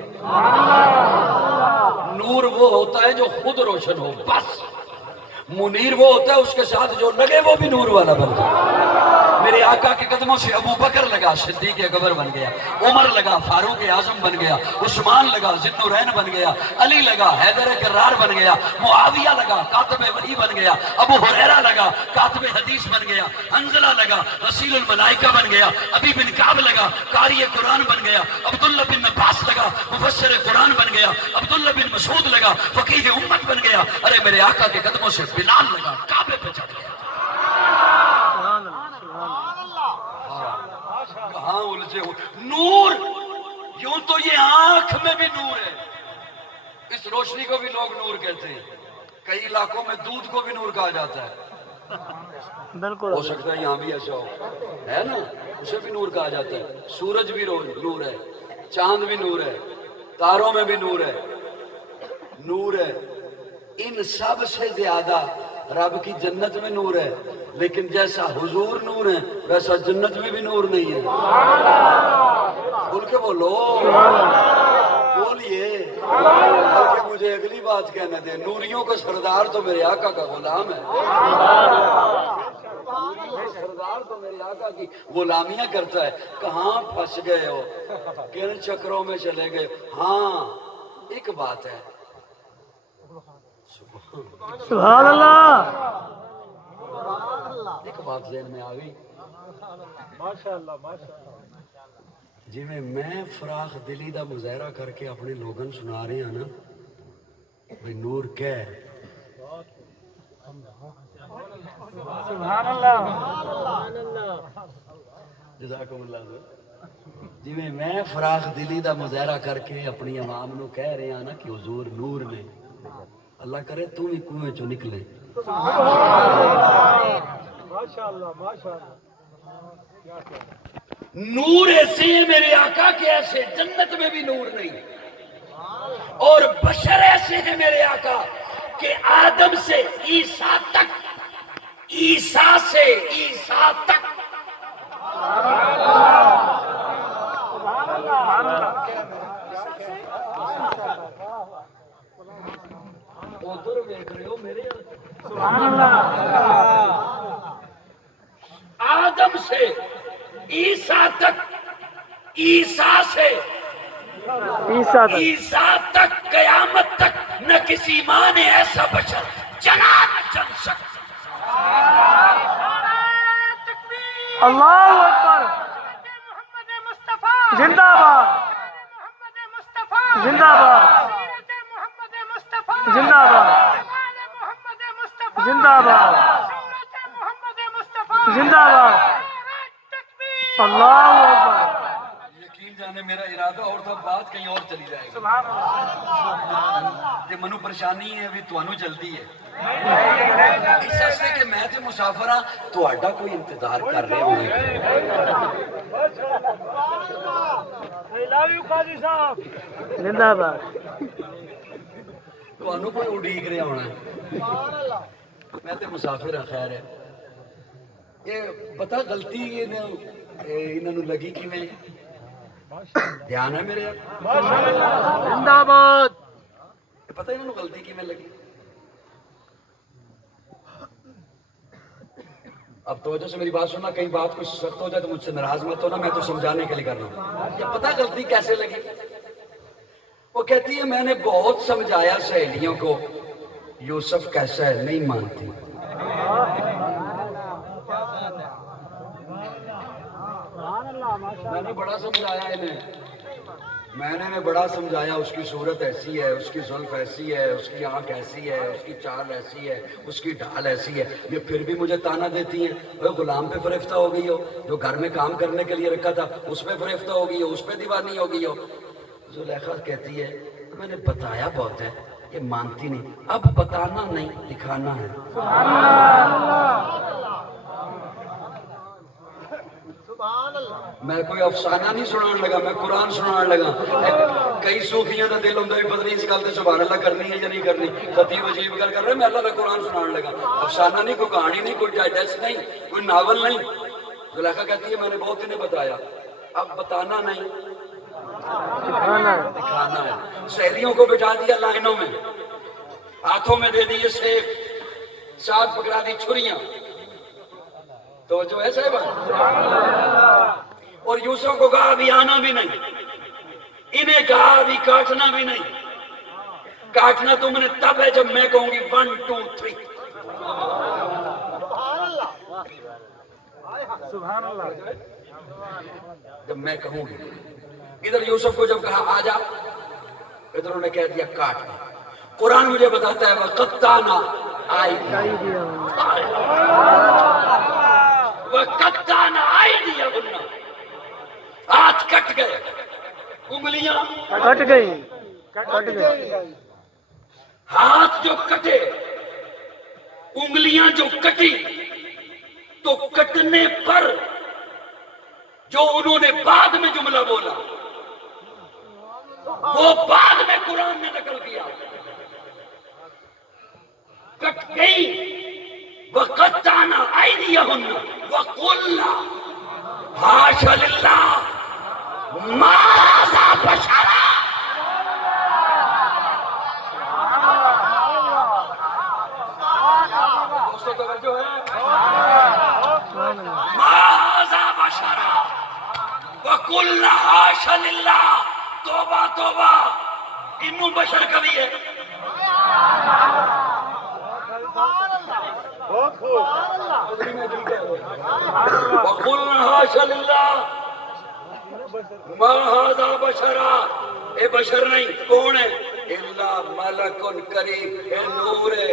نور وہ ہوتا ہے جو خود روشن ہو بس, منیر وہ ہوتا ہے اس کے ساتھ جو لگے وہ بھی نور والا بن جائے. میرے آقا کے قدموں سے ابو بکر لگا صدیق اکبر بن گیا, عمر لگا فاروق اعظم بن گیا, عثمان لگا ذوالنورین بن گیا, علی لگا حیدر کرار بن گیا, معاویہ لگا کاتب وحی بن گیا, ابو ہریرہ لگا کاتب حدیث بن گیا, حنظلہ لگا غسیل الملائکہ بن گیا, ابی بن کعب لگا قاری قرآن بن گیا, عبداللہ بن عباس لگا مفسر قرآن بن گیا, عبداللہ بن مسعود لگا فقیہ امت بن گیا. ارے میرے آقا کے قدموں سے بلال لگا کعبے پہ چڑھ گیا. کہاں الجھے ہو نور, یوں تو یہ آنکھ میں بھی نور ہے, اس روشنی کو بھی لوگ نور کہتے ہیں. کئی علاقوں میں دودھ کو بھی نور کہا جاتا ہے, بالکل ہو سکتا ہے یہاں بھی ایسا ہو, ہے نا, اسے بھی نور کہا جاتا ہے. سورج بھی نور ہے, چاند بھی نور ہے, تاروں میں بھی نور ہے. نور ہے, ان سب سے زیادہ رب کی جنت میں نور ہے, لیکن جیسا حضور نور ہے ویسا جنت میں بھی نور نہیں ہے. بول کے بولو, بولیے, بلکہ مجھے اگلی بات کہنے دیں, نوریوں کا سردار تو میرے آقا کا غلام ہے. سردار تو میرے آقا کی غلامیاں کرتا ہے. کہاں پھنس گئے ہو, کن چکروں میں چلے گئے. ہاں ایک بات ہے, سبحان اللہ, ایک بات ذہن میں آ گئی. جی میں فراخ دلی دا مظاہرہ کر کے اپنے لوگن سنا رہے ہیں نا بھئی نور کیا ہے. سبحان اللہ, جزاکم اللہ. جی میں فراخ دلی دا مظاہرہ کر کے اپنی عوام نو کہہ رہے ہیں نا کہ حضور نور نے, اللہ کرے تو بھی کنویں چوں نکلے. نور ایسے ہیں میرے آقا کے ایسے جنت میں بھی نور نہیں, اور بشر ایسے ہیں میرے آقا کہ آدم سے عیسیٰ تک, عیسیٰ سے عیسیٰ تک ادھر دیکھ رہے ہو میرے آدم سے عیسیٰ تک, عیسیٰ سے عیسیٰ تک, قیامت تک نہ کسی ماں نے ایسا بشر چنا نہ چل سکتا. اللہ اکبر, زندہ باد, زندہ باد, زندہ باد, زندہ باد, زندہ باد, اللہ اکبر. یقین جانے میرا ارادہ اور تھا, بات کہیں اور چلی جائے گی. منو پریشانی ہے بھی تو جلدی ہے, اس واسطے کہ میں تے مسافر ہاں, تہاڈا کوئی انتظار کر رہے ہوئے. زندہ باد, تہانوں کوئی اڈیک رہا ہونا ہے, میں تے مسافر ہاں. خیر ہے, یہ پتہ غلطی انہوں نے لگی کی میں دھیان ہے میرے, زندہ باد, پتہ انہوں نے غلطی کی میں لگی. اب توجہ سے میری بات سننا, کہیں بات کچھ سخت ہو جائے تو مجھ سے ناراض مت ہونا, میں تو سمجھانے کے لیے کر رہا ہوں. یہ پتہ غلطی کیسے لگی, وہ کہتی ہے میں نے بہت سمجھایا سہیلیوں کو یوسف کیسا ہے, نہیں مانتی. میں نے بڑا سمجھایا انہیں, میں نے بڑا سمجھایا اس کی صورت ایسی ہے, اس کی زلف ایسی ہے, اس کی آنکھ ایسی ہے, اس کی چال ایسی ہے, اس کی ڈھال ایسی ہے. یہ پھر بھی مجھے تانا دیتی ہیں, وہ غلام پہ فریفتہ ہو گئی ہو, جو گھر میں کام کرنے کے لیے رکھا تھا اس پہ فریفتہ ہو گئی ہو, اس پہ دیوانی ہو گئی ہو. زلیخا کہتی ہے میں نے بتایا بہت ہے, یہ مانتی نہیں, اب بتانا نہیں دکھانا ہے. میں کوئی افسانہ نہیں سنان لگا، میں قرآن سنان لگا۔ کئی صوفیاں دا دل ہوندہ ہے پتہ نہیں اس گل تے سبحان اللہ کرنی ہے یا نہیں کرنی، خطیب عجیب گل کر رہے میں اللہ دا قرآن سنان لگا، افسانہ نہیں، کوئی کہانی نہیں، کوئی ڈائجسٹ نہیں، کوئی ناول نہیں۔ زلیخا کہتی ہے میں نے بہت انہیں بتایا، اب بتانا نہیں دکھانا ہے۔ سہیلیوں کو بٹھا دیا لائنوں میں، ہاتھوں میں دے دیے سیف، ساتھ پکڑا دی چھریاں، تو جو ہے صاحب، اور یوسف کو کہا ابھی آنا بھی نہیں، انہیں کہا ابھی کاٹنا بھی نہیں، کاٹنا تم نے تب ہے جب میں کہوں گی 1 2 3، سبحان اللہ، جب میں کہوں گی۔ ادھر یوسف کو جب کہا آ جا، ادھر انہوں نے کہہ دیا کاٹ دیا۔ قرآن مجھے بتاتا ہے وَقَطَّعْنَا أَيْدِيَهُنَّ وَقَطَّعْنَا أَيْدِيَهُنَّ، ہاتھ کٹ گئے، انگلیاں کٹ گئی، ہاتھ جو کٹے، انگلیاں جو کٹی، تو کٹنے پر جو انہوں نے بعد میں جملہ بولا وہ بعد میں قرآن نے نقل کیا، کٹ گئی وَقَطَّعْنَا أَيْدِيَهُنَّ وَقُلْنَا حَاشَ لِلَّهِ مَا هَٰذَا بَشَرًا، دوستو توجہ ہے، مَا هَٰذَا بَشَرًا وَقُلْنَا حَاشَ لِلَّهِ، توبہ توبہ، انہوں بشر کبھی ہے، وَقُلْنَا حَاشَ لِلَّهِ مَا هَٰذَا بَشَرًا، اے بشر نہیں، کون ہے؟ اِلَّا مَلَكٌ کریم، اے نور ہے۔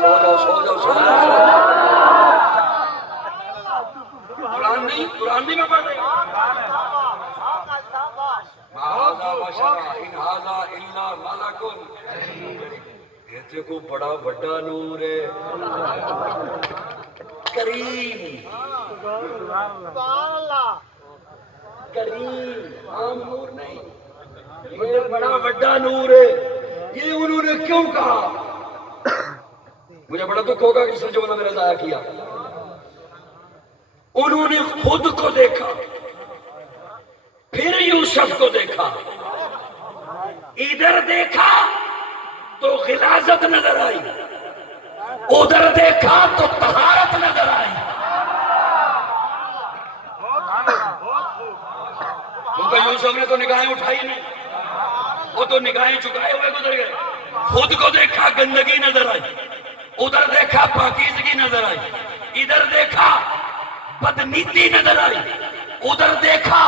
سو جاؤ قرآن نہیں، قرآن نہیں میں پڑھ رہے مَا هَٰذَا بَشَرًا إِنْ هَٰذَا إِلَّا مَلَكٌ، کہتے کو بڑا بڑا نور ہے، کریم، کریم، عام نور نہیں، یہ بڑا بڑا نور ہے۔ یہ انہوں نے کیوں کہا؟ مجھے بڑا دکھ ہوگا کہ اس نے جملہ میرا ضائع کیا۔ انہوں نے خود کو دیکھا، پھر یوسف کو دیکھا، ادھر دیکھا تو غلاظت نظر آئی، ادھر دیکھا تو طہارت نظر آئی، کیونکہ یوسف نے تو نگاہیں اٹھائی نہیں، وہ تو نگاہیں چکائے ہوئے گزر گئے۔ خود کو دیکھا گندگی نظر آئی، ادھر دیکھا پاکیزگی نظر آئی، ادھر دیکھا بدنیتی نظر آئی، ادھر دیکھا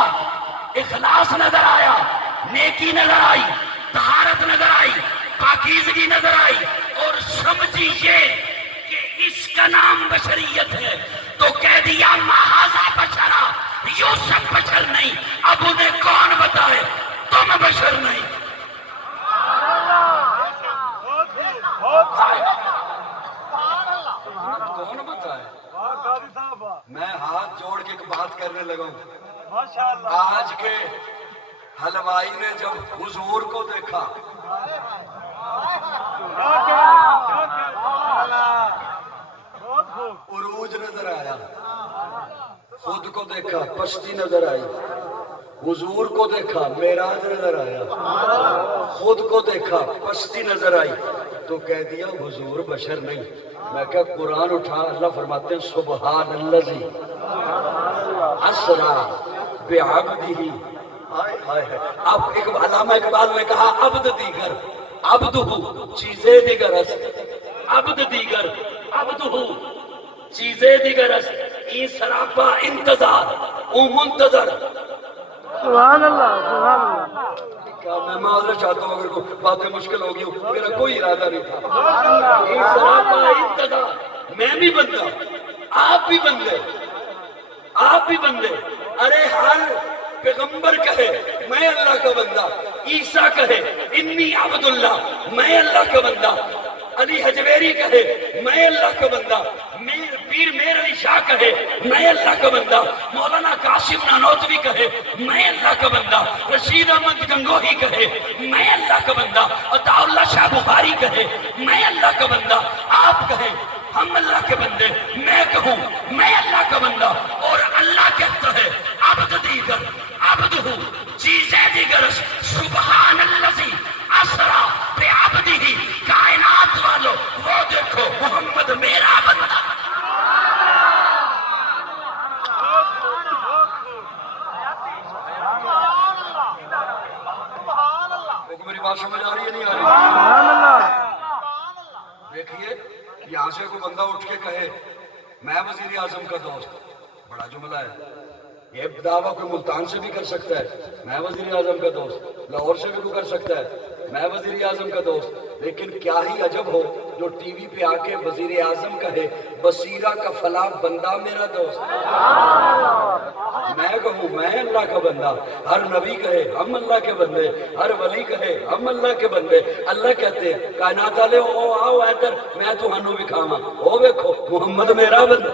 اخلاص نظر آیا، نیکی نظر آئی، طہارت نظر آئی، پاکیزگی نظر آئی، اور سمجھی یہ کہ اس کا نام بشریت ہے، تو کہہ دیا مَا هَٰذَا بَشَرًا، یوسف بشر نہیں، اب انہیں کون بتائے تم بشر نہیں۔ کون بتائے؟ میں ہاتھ جوڑ کے ایک بات کرنے لگا ہوں، آج کے حلوائی نے جب حضور کو دیکھا، عروج نظر آیا، خود کو دیکھا پستی نظر آئی، حضور کو دیکھا معراج نظر آیا، خود کو دیکھا پستی نظر آئی، تو کہہ دیا حضور بشر نہیں۔ میں کہا قرآن اٹھا، اللہ فرماتے ہیں سبحان الذی اسریٰ بعبدہ، اب علامہ اقبال نے کہا عبد دیگر عبدہ چیزیں دیگر است، عبد دیگر عبدہ چیزیں دیگر است، این سراپا انتظار او منتظر۔ سبحان اللہ، سبحان اللہ، میں معذرت چاہتا ہوں اگر کوئی باتیں مشکل ہوگی، میرا کوئی ارادہ نہیں تھا۔ این سراپا انتظار، میں بھی بندہ، آپ بھی بندے، آپ بھی بندے، ارے ہر پیغمبر کہے میں اللہ کا بندہ، عیسیٰ کہے انی عبداللہ میں اللہ کا بندہ، علی حجویری کہے میں اللہ کا بندہ، پیر میر علی شاہ کہے میں اللہ کا بندہ، مولانا قاسم نانوتوی کہے میں اللہ کا بندہ، رشید احمد گنگوہی کہے میں اللہ کا بندہ، عطا اللہ شاہ بخاری کہے میں اللہ کا بندہ، آپ کہیں ہم اللہ کے بندے، میں کہوں میں اللہ کا بندہ، اور اللہ کہتا ہے عبد دیگر عبدہ چیزیں دیگر سبحان الذی اسرا بعبدہ، کائنات والو وہ دیکھو محمد میرا بندہ۔ میری بات سمجھ آ رہی ہے نہیں آ رہی؟ دیکھیے یہاں سے کوئی بندہ اٹھ کے کہے میں وزیر اعظم کا دوست، بڑا جملہ ہے، یہ دعویٰ کوئی ملتان سے بھی کر سکتا ہے میں وزیر اعظم کا دوست، لاہور سے بھی کوئی کر سکتا ہے میں وزیر اعظم کا دوست، لیکن کیا ہی عجب ہو جو ٹی وی پہ آ کے وزیر اعظم کہے بصیرہ کا فلاں بندہ میرا دوست۔ میں کہوں میں اللہ کا بندہ، ہر نبی کہے ہم اللہ کے بندے، ہر ولی کہے ہم اللہ کے بندے، اللہ کہتے ہیں کائنات والے او آؤ ادھر میں تمہانوں وکھاواں، او ویکھو محمد میرا بندہ۔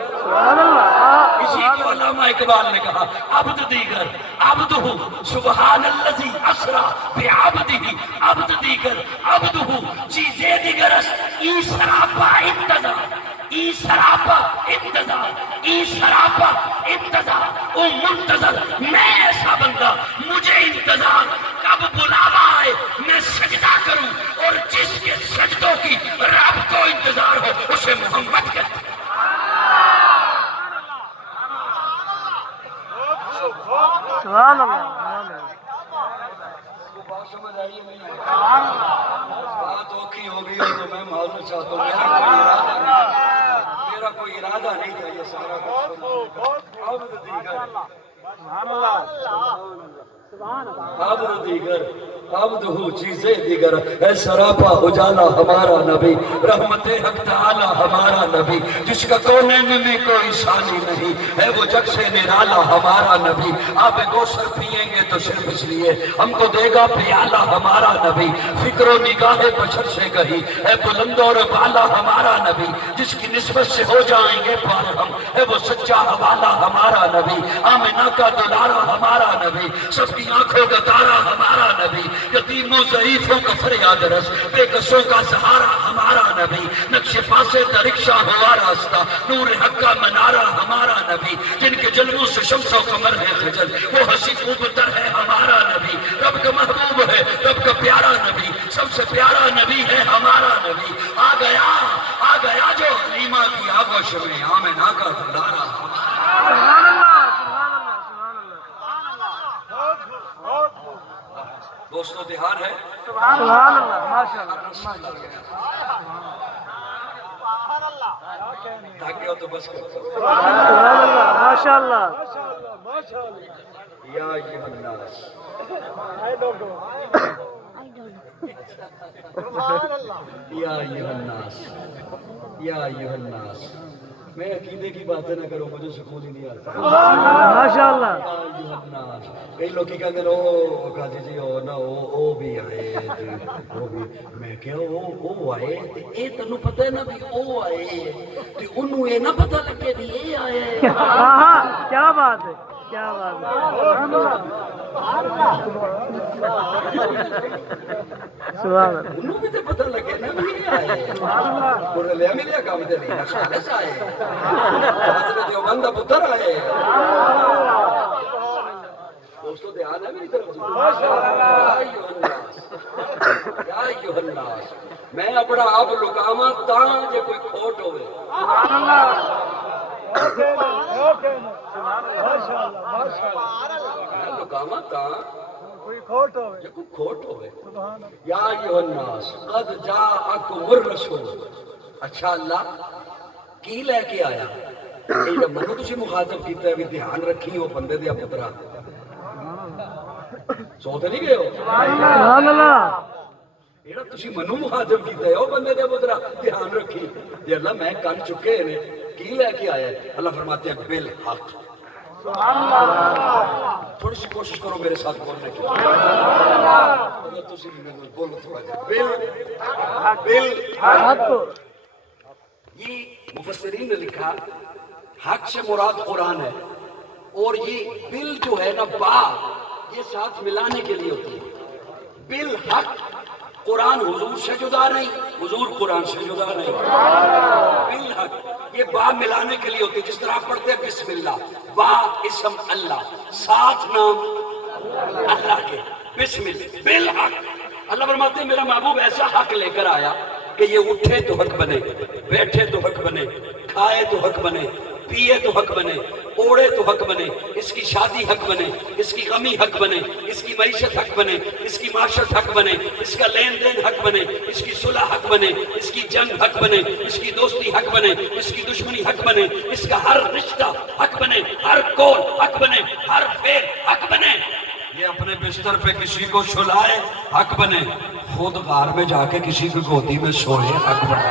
اسی کو علامہ اقبال نے کہا عبد دیگر عبدہ سبحان الذی اسرا بعبدہ، عبد دیگر عبدہ چیزیں دیگر ای سراپا انتظار، ای سراپا انتظار، ای سراپا انتظار، او منتظر میں ایسا بندہ مجھے انتظار کب بلاوا آئے میں سجدہ کروں، اور جس کے سجدوں کی رب کو انتظار ہو اسے محمد کہتے ہیں۔ سبحان اللہ، بات سمجھ آئی ہے نہیں؟ بات اوکھی ہو گئی ہو تو میں معذرت چاہتا ہوں، میرا کوئی ارادہ نہیں تھا یہ سارا عبد دیگر عبد دیگر عبدہ چیزیں دیگر، اے سراپا اجالا ہمارا نبی، رحمت حق تعالی ہمارا نبی، جس کا کونین میں کوئی ثانی نہیں، ہے وہ جگ سے نرالا ہمارا نبی، آپ کوثر پیئیں گے تو صرف اس لیے ہم کو دے گا پیالہ ہمارا نبی، فکر و نگاہ بشر سے کہی ہے بلند اور بالا ہمارا نبی، جس کی نسبت سے ہو جائیں گے پار ہم، ہے وہ سچا حوالہ ہمارا نبی، آمنہ کا دلارا ہمارا نبی، سب کی آنکھوں کا تارا ہمارا نبی، یتیموں ضعیفوں کا فریاد رس، بے کسوں کا سہارا ہمارا نبی، نقش پاسے درکشا ہوا راستہ، نور حق کا منارہ ہمارا نبی، جن کے جلووں سے شمس و قمر ہے خجل، وہ ہنسی خوبتر ہے ہمارا نبی، رب کا محبوب ہے رب کا پیارا نبی، سب سے پیارا نبی ہے ہمارا نبی، آ گیا جو حلیمہ کی آغوش میں، آمنہ کا دلارا سبحان اللہ، سبحان اللہ، سبحان اللہ، دوستو دھیان ہے سبحان اللہ، ماشاء اللہ، تاکہ ہو تو بس کرو۔ سبحان اللہ، ماشاء اللہ، یا ایھا الناس یا ایھا الناس یا ایھا الناس، میں عقیدے کی باتیں نہ کروں مجھے سکون ہی نہیں آتا۔ ماشاء اللہ، یا ایھا الناس، کئی لوگ کی کہتے ہیں او قاضی جی او نہ او بھی آئے وہ بھی، میں کہا او آئے تے اے تینوں پتہ ہے نا بھی او آئے تے انہوں یہ نہ پتہ لگے بھی اے آئے۔ ہاں کیا بات ہے، کیا بات ہے، سبحان اللہ، سبحان اللہ، انہوں بھی تے پتہ لگے نا بھی اے آئے، اور لے ملیا کام تے نہیں خالص آئے، حضرت دیوبند دا پتر آئے۔ دوستو دھیان ہے میری طرف سے، یا ایھا الناس، میں اپنا آپ لکاواں تاں جے کوئی کھوٹ ہوئے، میں لکاواں تاں کوئی کھوٹ ہوئے، جے کوئی کھوٹ ہوئے۔ یا ایھا الناس قد جاءکم الرسول، اچھا اللہ کی لے کے آیا، یہ منو تسی مخاطب کیتا ہے بھی دھیان رکھی ہو بندے دیا پترا، سو تے نہیں گئے ہو، سبحان اللہ، یہ تسی منو مخاطب کیتا ہے او بندے دیا پترا دھیان رکھی، یہ اللہ میں کر چکے ہیں کی لے کے آیا ہے، اللہ فرماتے ہیں بالحق، تھوڑی سی کوشش کرو میرے ساتھ بولنے کی. اگر تسی بھی میں بولو تھوڑا جا. حق یہ مفسرین نے لکھا حق سے مراد قرآن ہے، اور یہ بل جو ہے نا با یہ ساتھ ملانے کے لیے ہوتی ہے. بالحق قرآن حضور سے جدا نہیں، حضور قرآن سے جدا نہیں. بالحق یہ با ملانے کے لیے ہوتی ہے. جس طرح آپ پڑھتے ہیں بسم اللہ، با اسم اللہ، ساتھ نام اللہ کے، بسم اللہ بالحق. اللہ فرماتے ہیں میرا محبوب ایسا حق لے کر آیا کہ یہ اٹھے تو حق بنے، بیٹھے تو حق بنے، کھائے تو حق بنے، پیے تو حق بنے، اوڑے تو حق بنے، اس کی شادی حق بنے، اس کی غمی حق بنے، اس کی معیشت حق بنے، اس کی معاشت حق بنے، اس کا لین دین حق بنے، اس کی صلح حق بنے، اس کی جنگ حق بنے، اس کی دوستی حق بنے، اس کی دشمنی حق بنے، اس کا ہر رشتہ حق بنے، ہر قول حق بنے، ہر فعل حق بنے. یہ اپنے بستر پہ کسی کو سلائے حق بنے، خود غار میں جا کے کسی کی گودی میں سوئے حق بنے.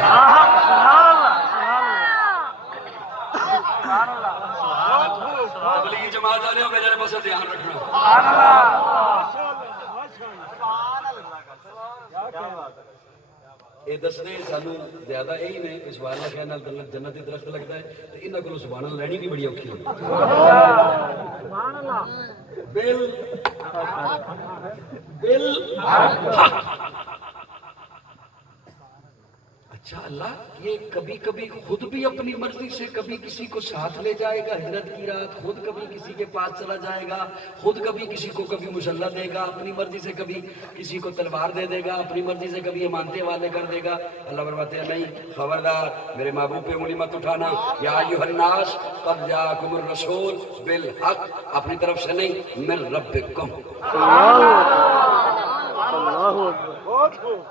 تبلیغی جماعت والے ہو میرے پاس دھیان رکھنا. یہ دسنے سانو زیادہ یہی نے کہ سبحان اللہ کہنے نال جنت کی درخت لگتا ہے، تو انہاں کولوں سبحان اللہ لینی بھی بڑی اوکھی ہوتی بالحق. اچھا اللہ یہ کبھی کبھی خود بھی اپنی مرضی سے کبھی کسی کو ساتھ لے جائے گا ہجرت کی رات، خود کبھی کسی کے پاس چلا جائے گا، خود کبھی کسی کو کبھی مسلح دے گا اپنی مرضی سے، کبھی کسی کو تلوار دے دے گا اپنی مرضی سے، کبھی امانتے والے کر دے گا. اللہ فرماتے ہیں نہیں، خبردار میرے محبوب پہ انگلی مت اٹھانا. یا ایھا الناس قد جاءکم الرسول بالحق، اپنی طرف سے نہیں، من ربکم.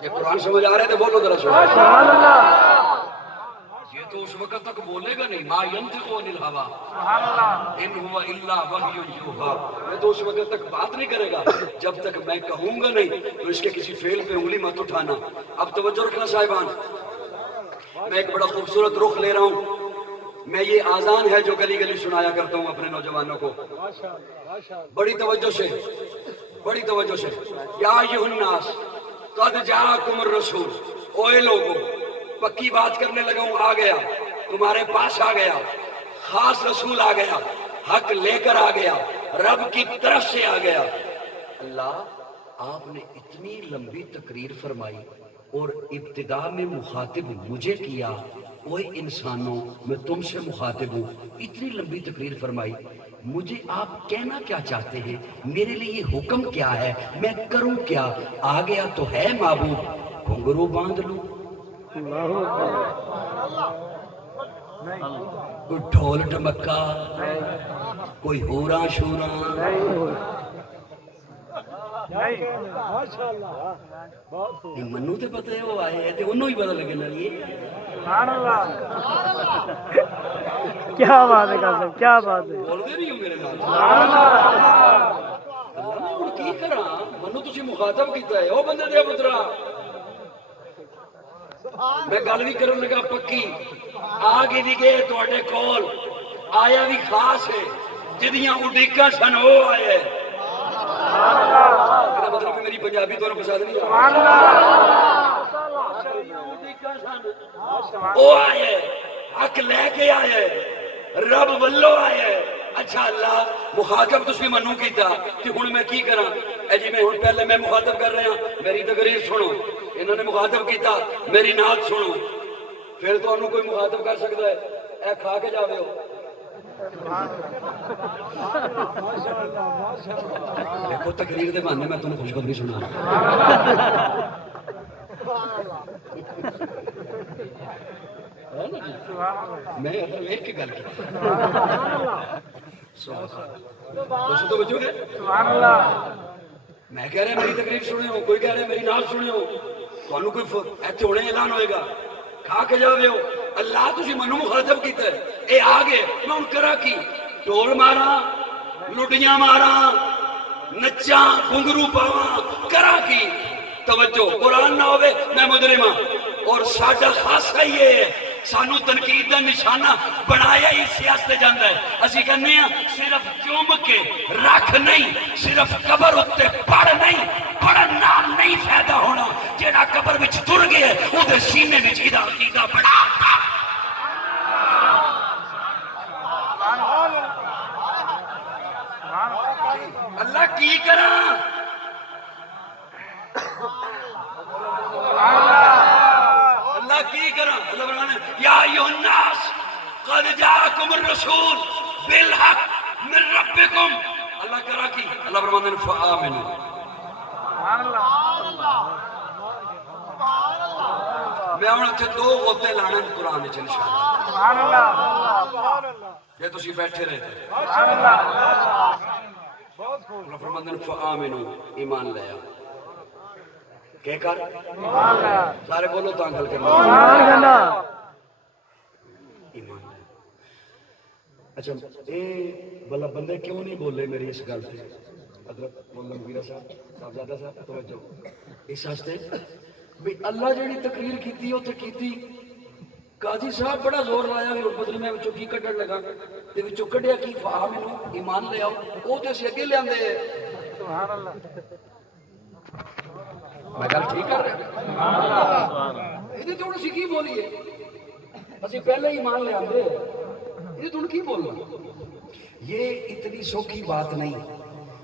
یہ قرآن سمجھ آ رہے تھے؟ بولو ذرا سبحان اللہ. یہ تو اس وقت تک بولے گا نہیں، ما ینطق عن الہوا ان هو الا وحی یوحی. میں تو اس وقت تک بات نہیں کرے گا جب تک میں کہوں گا نہیں تو اس کے کسی فعل پہ انگلی مت اٹھانا. اب توجہ رکھنا صاحبان، میں ایک بڑا خوبصورت رخ لے رہا ہوں. میں یہ آذان ہے جو گلی گلی سنایا کرتا ہوں اپنے نوجوانوں کو. بڑی توجہ سے، بڑی توجہ سے. یا ایھا الناس قد جاءکم الرسول، اوے لوگوں پکی بات کرنے لگا ہوں، آ گیا تمہارے پاس، آ گیا خاص رسول، آ گیا حق لے کر، آ گیا رب کی طرف سے، آ گیا. اللہ آپ نے اتنی لمبی تقریر فرمائی اور ابتدا میں مخاطب مجھے کیا، اوے انسانوں میں تم سے مخاطب ہوں. اتنی لمبی تقریر فرمائی، مجھے آپ کہنا کیا چاہتے ہیں، میرے لیے یہ حکم کیا ہے، میں کروں کیا؟ آ گیا تو ہے محبوب، گھنگرو باندھ لوں، کوئی ڈھول ڈمکا، کوئی ہوراں شوراں. منو تے پتہ ہے وہ آئے ہیں تے انہوں ہی پتہ لگے نا. یہ کیا بات ہے قاسم، کیا بات ہے. بول دے نہیں ہو میرے نال. اللہ میں ہن کی کراں، منو تسی مخاطب کیتا ہے، او بندے دے پترا. میں گل بھی کرن لگا پکی، آ گئی بھی گئے تواڈے کول، آیا بھی خاص ہے، جدیاں اڈیکاں سن او آئے. مطلب کہ میری پنجابی تو پسند نہیں وہ آئے، حق لے کے آئے، رب ولو آئے. اچھا اللہ مخاطب تسی منو کیتا کہ ہن میں کی کراں؟ اے جی میں ہن پہلے میں مخاطب کر رہا، میری تقریر سنو. انہوں نے مخاطب کیتا، میری نعت سنو. پھر تو انہوں کوئی مخاطب کر سکتا ہے، اے کھا کے جاوے ہو. دیکھو تقریر دے بہانے میں تمہیں خوشخبری سنا. میں ایک کی گل کی تو بچو گے. میں کہہ رہا میری تقریر سنے ہو، کوئی کہہ رہا میری نعت سنے ہو. تمہیں کوئی ایتھے ہونے اعلان ہوئے گا، کھا کے جاوے ہو. اللہ تسی منو مخاطب کیتا ہے، اے آ گئے، میں ان کرا کی ڈھول مارا، لڈیاں مارا، نچاں، گھنگرو پاواں، کرا کی. توجہ قرآن نہ ہوئے میں مجرم ہاں. اور ساڈا خاصہ یہ ہے سانو تنقید دا نشانہ بنایا ہی اس واسطے جاندا ہے. اسی کہنے ہیں صرف چوم کے رکھ نہیں, صرف قبر اتے پڑھ نہیں, پڑھن نال نہیں فائدہ ہونا. جیڑا قبر وچ تر گیا او دے سینے وچ ایدا عقیدہ بڑا آتا. اللہ کی کرا, اللہ کی کرا. اللہ فرمانے یا ایھا الناس قد جاءکم الرسول بالحق من ربکم. اللہ کرا کی, اللہ فرمانے فآمنوا. میں ہوں اتنے دو غوطے لانے قرآن وچ انشاءاللہ. یہ تسی بیٹھے رہتے. اللہ فرمانے فآمنوا, ایمان لیا. کہ کر سارے بولو تو انگل کرنا ایمان. اچھا اے بلا بندے کیوں نہیں بولے میری اس گل سے؟ حضرت مولانا مغیرہ صاحب صاحبزادہ صاحب توجہ اس واسطے بھی اللہ جڑی تقریر کیتی او تے کیتی. قاضی صاحب بڑا زور لایا کہ بدل میں وچوں کی کڈن لگا تے وچوں کڈیا کی فآمنوا, ایمان لے آؤ. او تے اسی اگے لے آندے. سبحان اللہ. میں گل ٹھیک کر رہا یہ تو اسی کی بولیے اسی پہلے ایمان لے آندے. یہ تو کی بولنا, یہ اتنی سوکھی بات نہیں.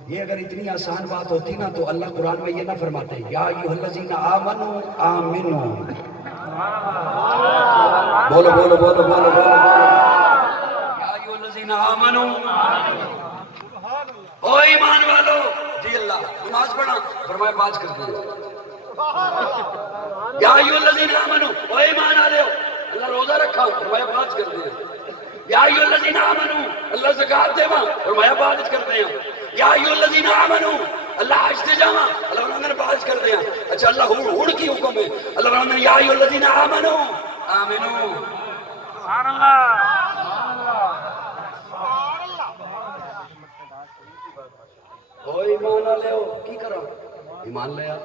یہ اگر اتنی آسان بات ہوتی نا تو اللہ قرآن میں یہ نہ فرماتے یا ایھا الذین آمنوا آمنوا. بولو بولو بولو بولو بولو یا ایھا الذین آمنوا, او ایمان والو. جی اللہ نماز پڑھا فرمایا پانچ کر دیں. یا ایھا الذین آمنوا, او ایمان والو. اللہ روزہ رکھا فرمایا پانچ کر دیں. یا ایھا الذین آمنوا, اللہ زکات دیوا فرمایا پانچ کر دیں. یا ایھا الذین آمنوا, اللہ حج تے جاواں اللہ نے پانچ کر دیں. اچھا اللہ ہن کی حکم ہے؟ اللہ نے یا ایھا الذین آمنوا آمنو. سبحان اللہ. او ایمان والے ہو کی کرا ایمان لیا.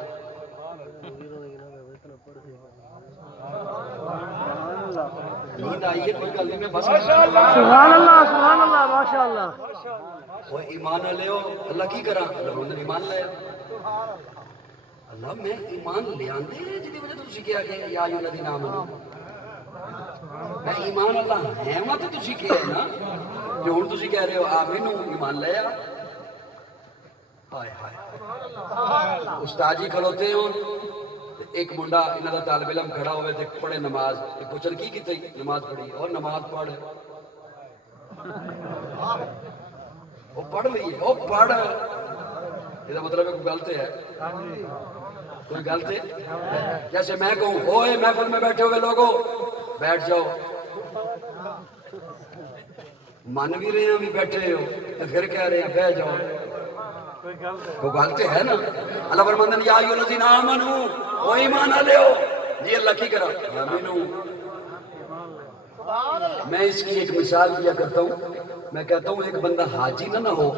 نیند آئی ہے کوئی گل نہیں میں بس. سبحان اللہ سبحان اللہ ماشاء اللہ. او ایمان والے ہو اللہ کی کرا اللہ نے ایمان لیا. اللہ میں ایمان لے آندے جدی وجہ تو تسی کیا کہ یا ایھا الذین آمنوا. میں ایمان اللہ ہے وا تے تسی کیا ہے نا جو ہن تسی کہہ رہے ہو آمنو ایمان لیا. ہائے ہائے استاد جی کھلوتے ہوں ایک منڈا انہاں دا طالب علم کھڑا ہوئے تے پڑھے نماز پوچھن کی کیتے نماز پڑھی اور نماز پڑھ وہ پڑھ لئیے وہ پڑھ یہ مطلب ہے کوئی غلط ہے کوئی غلط ہے. جیسے میں کہوں اوئے محفل میں بیٹھے ہوئے لوگوں بیٹھ جاؤ مان بھی رہے ہیں بھی بیٹھے ہو پھر کہہ رہے ہیں بیٹھ جاؤ وہ غلط ہے نا. اللہ فرماتے ہیں یا ایھا الذین آمنوا, او ایمان والے ہو. جی اللہ کی کرا آمنو. میں اس کی ایک مثال دیا کرتا ہوں. میں کہتا ہوں ایک بندہ حاجی نہ ہو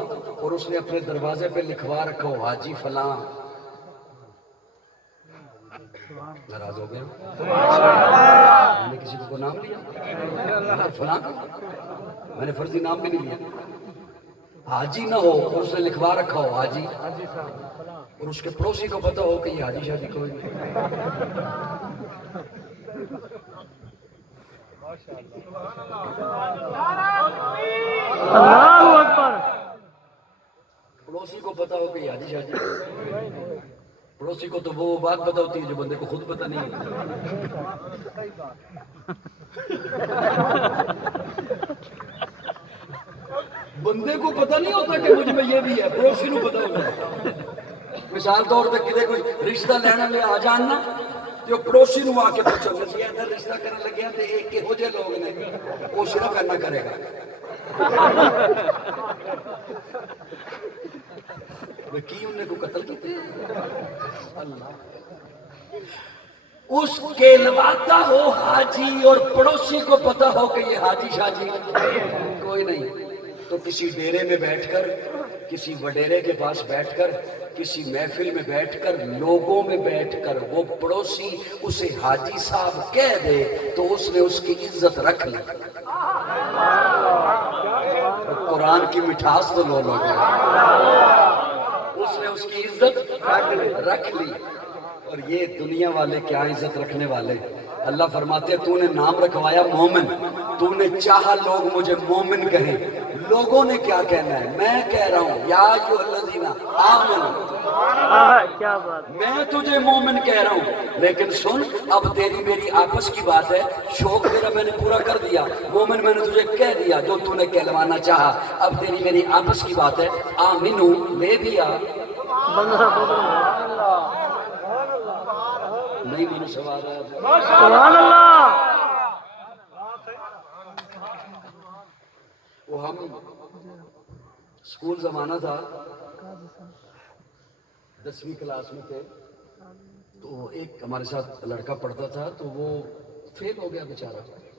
اور اس نے اپنے دروازے پہ لکھوا رکھا ہو حاجی فلاں. ناراض ہو گیا میں نے کسی کو نام لیا فلاں, میں نے فرضی نام بھی نہیں لیا. حاجی نہ ہو اور اس نے لکھوا رکھا ہو حاجی اور اس کے پڑوسی کو پتہ ہو کہ یہ حاجی شادی کوئی نہیں. اللہ اکبر. پڑوسی کو پتہ ہو کہ یہ حاجی شادی پڑوسی کو تو وہ بات پتہ ہوتی ہے جو بندے کو خود پتہ نہیں بندے کو پتہ نہیں ہوتا کہ مجھ میں یہ بھی ہے, پڑوسی کو پتہ ہوتا ہے. مثال طور پہ کدے کوئی رشتہ لینا میں آ جاننا جو پڑوسی نو آ کے پوچھو یہ ادھر رشتہ کرنے لگے ہیں تے ایک کہو جے لوگ نے وہ صرف اینا کرے گا کی انہیں کو قتل کیتے اللہ اس کے لواتا ہو حاجی اور پڑوسی کو پتہ ہو کہ یہ حاجی شاجی کوئی نہیں. تو کسی ڈیرے میں بیٹھ کر، کسی وڈیرے کے پاس بیٹھ کر، کسی محفل میں بیٹھ کر، لوگوں میں بیٹھ کر وہ پڑوسی اسے حاجی صاحب کہہ دے تو اس نے اس کی عزت رکھ لی۔ قرآن کی مٹھاس تو لو لوگ، اس نے اس کی عزت رکھ لی۔ اور یہ دنیا والے کیا عزت رکھنے والے، اللہ فرماتے ہیں تو نے نام رکھوایا مومن، تو نے چاہا لوگ مجھے مومن کہیں، لوگوں نے کیا کہنا ہے؟ میں کہہ رہا ہوں یا ایھا الذین آمنوا، کیا بات، میں تجھے مومن کہہ رہا ہوں، لیکن سن اب تیری میری آپس کی بات ہے، شوق تیرا میں نے پورا کر دیا، مومن میں نے تجھے کہہ دیا جو تو نے کہلوانا چاہا، اب تیری میری آپس کی بات ہے، آمنو لے بھی آ، بندہ نہیں میں نے سوال ہے سبحان اللہ۔ وہ ہم اسکول زمانہ تھا، 10ویں کلاس میں تھے، تو ایک ہمارے ساتھ لڑکا پڑھتا تھا تو وہ فیل ہو گیا بیچارہ،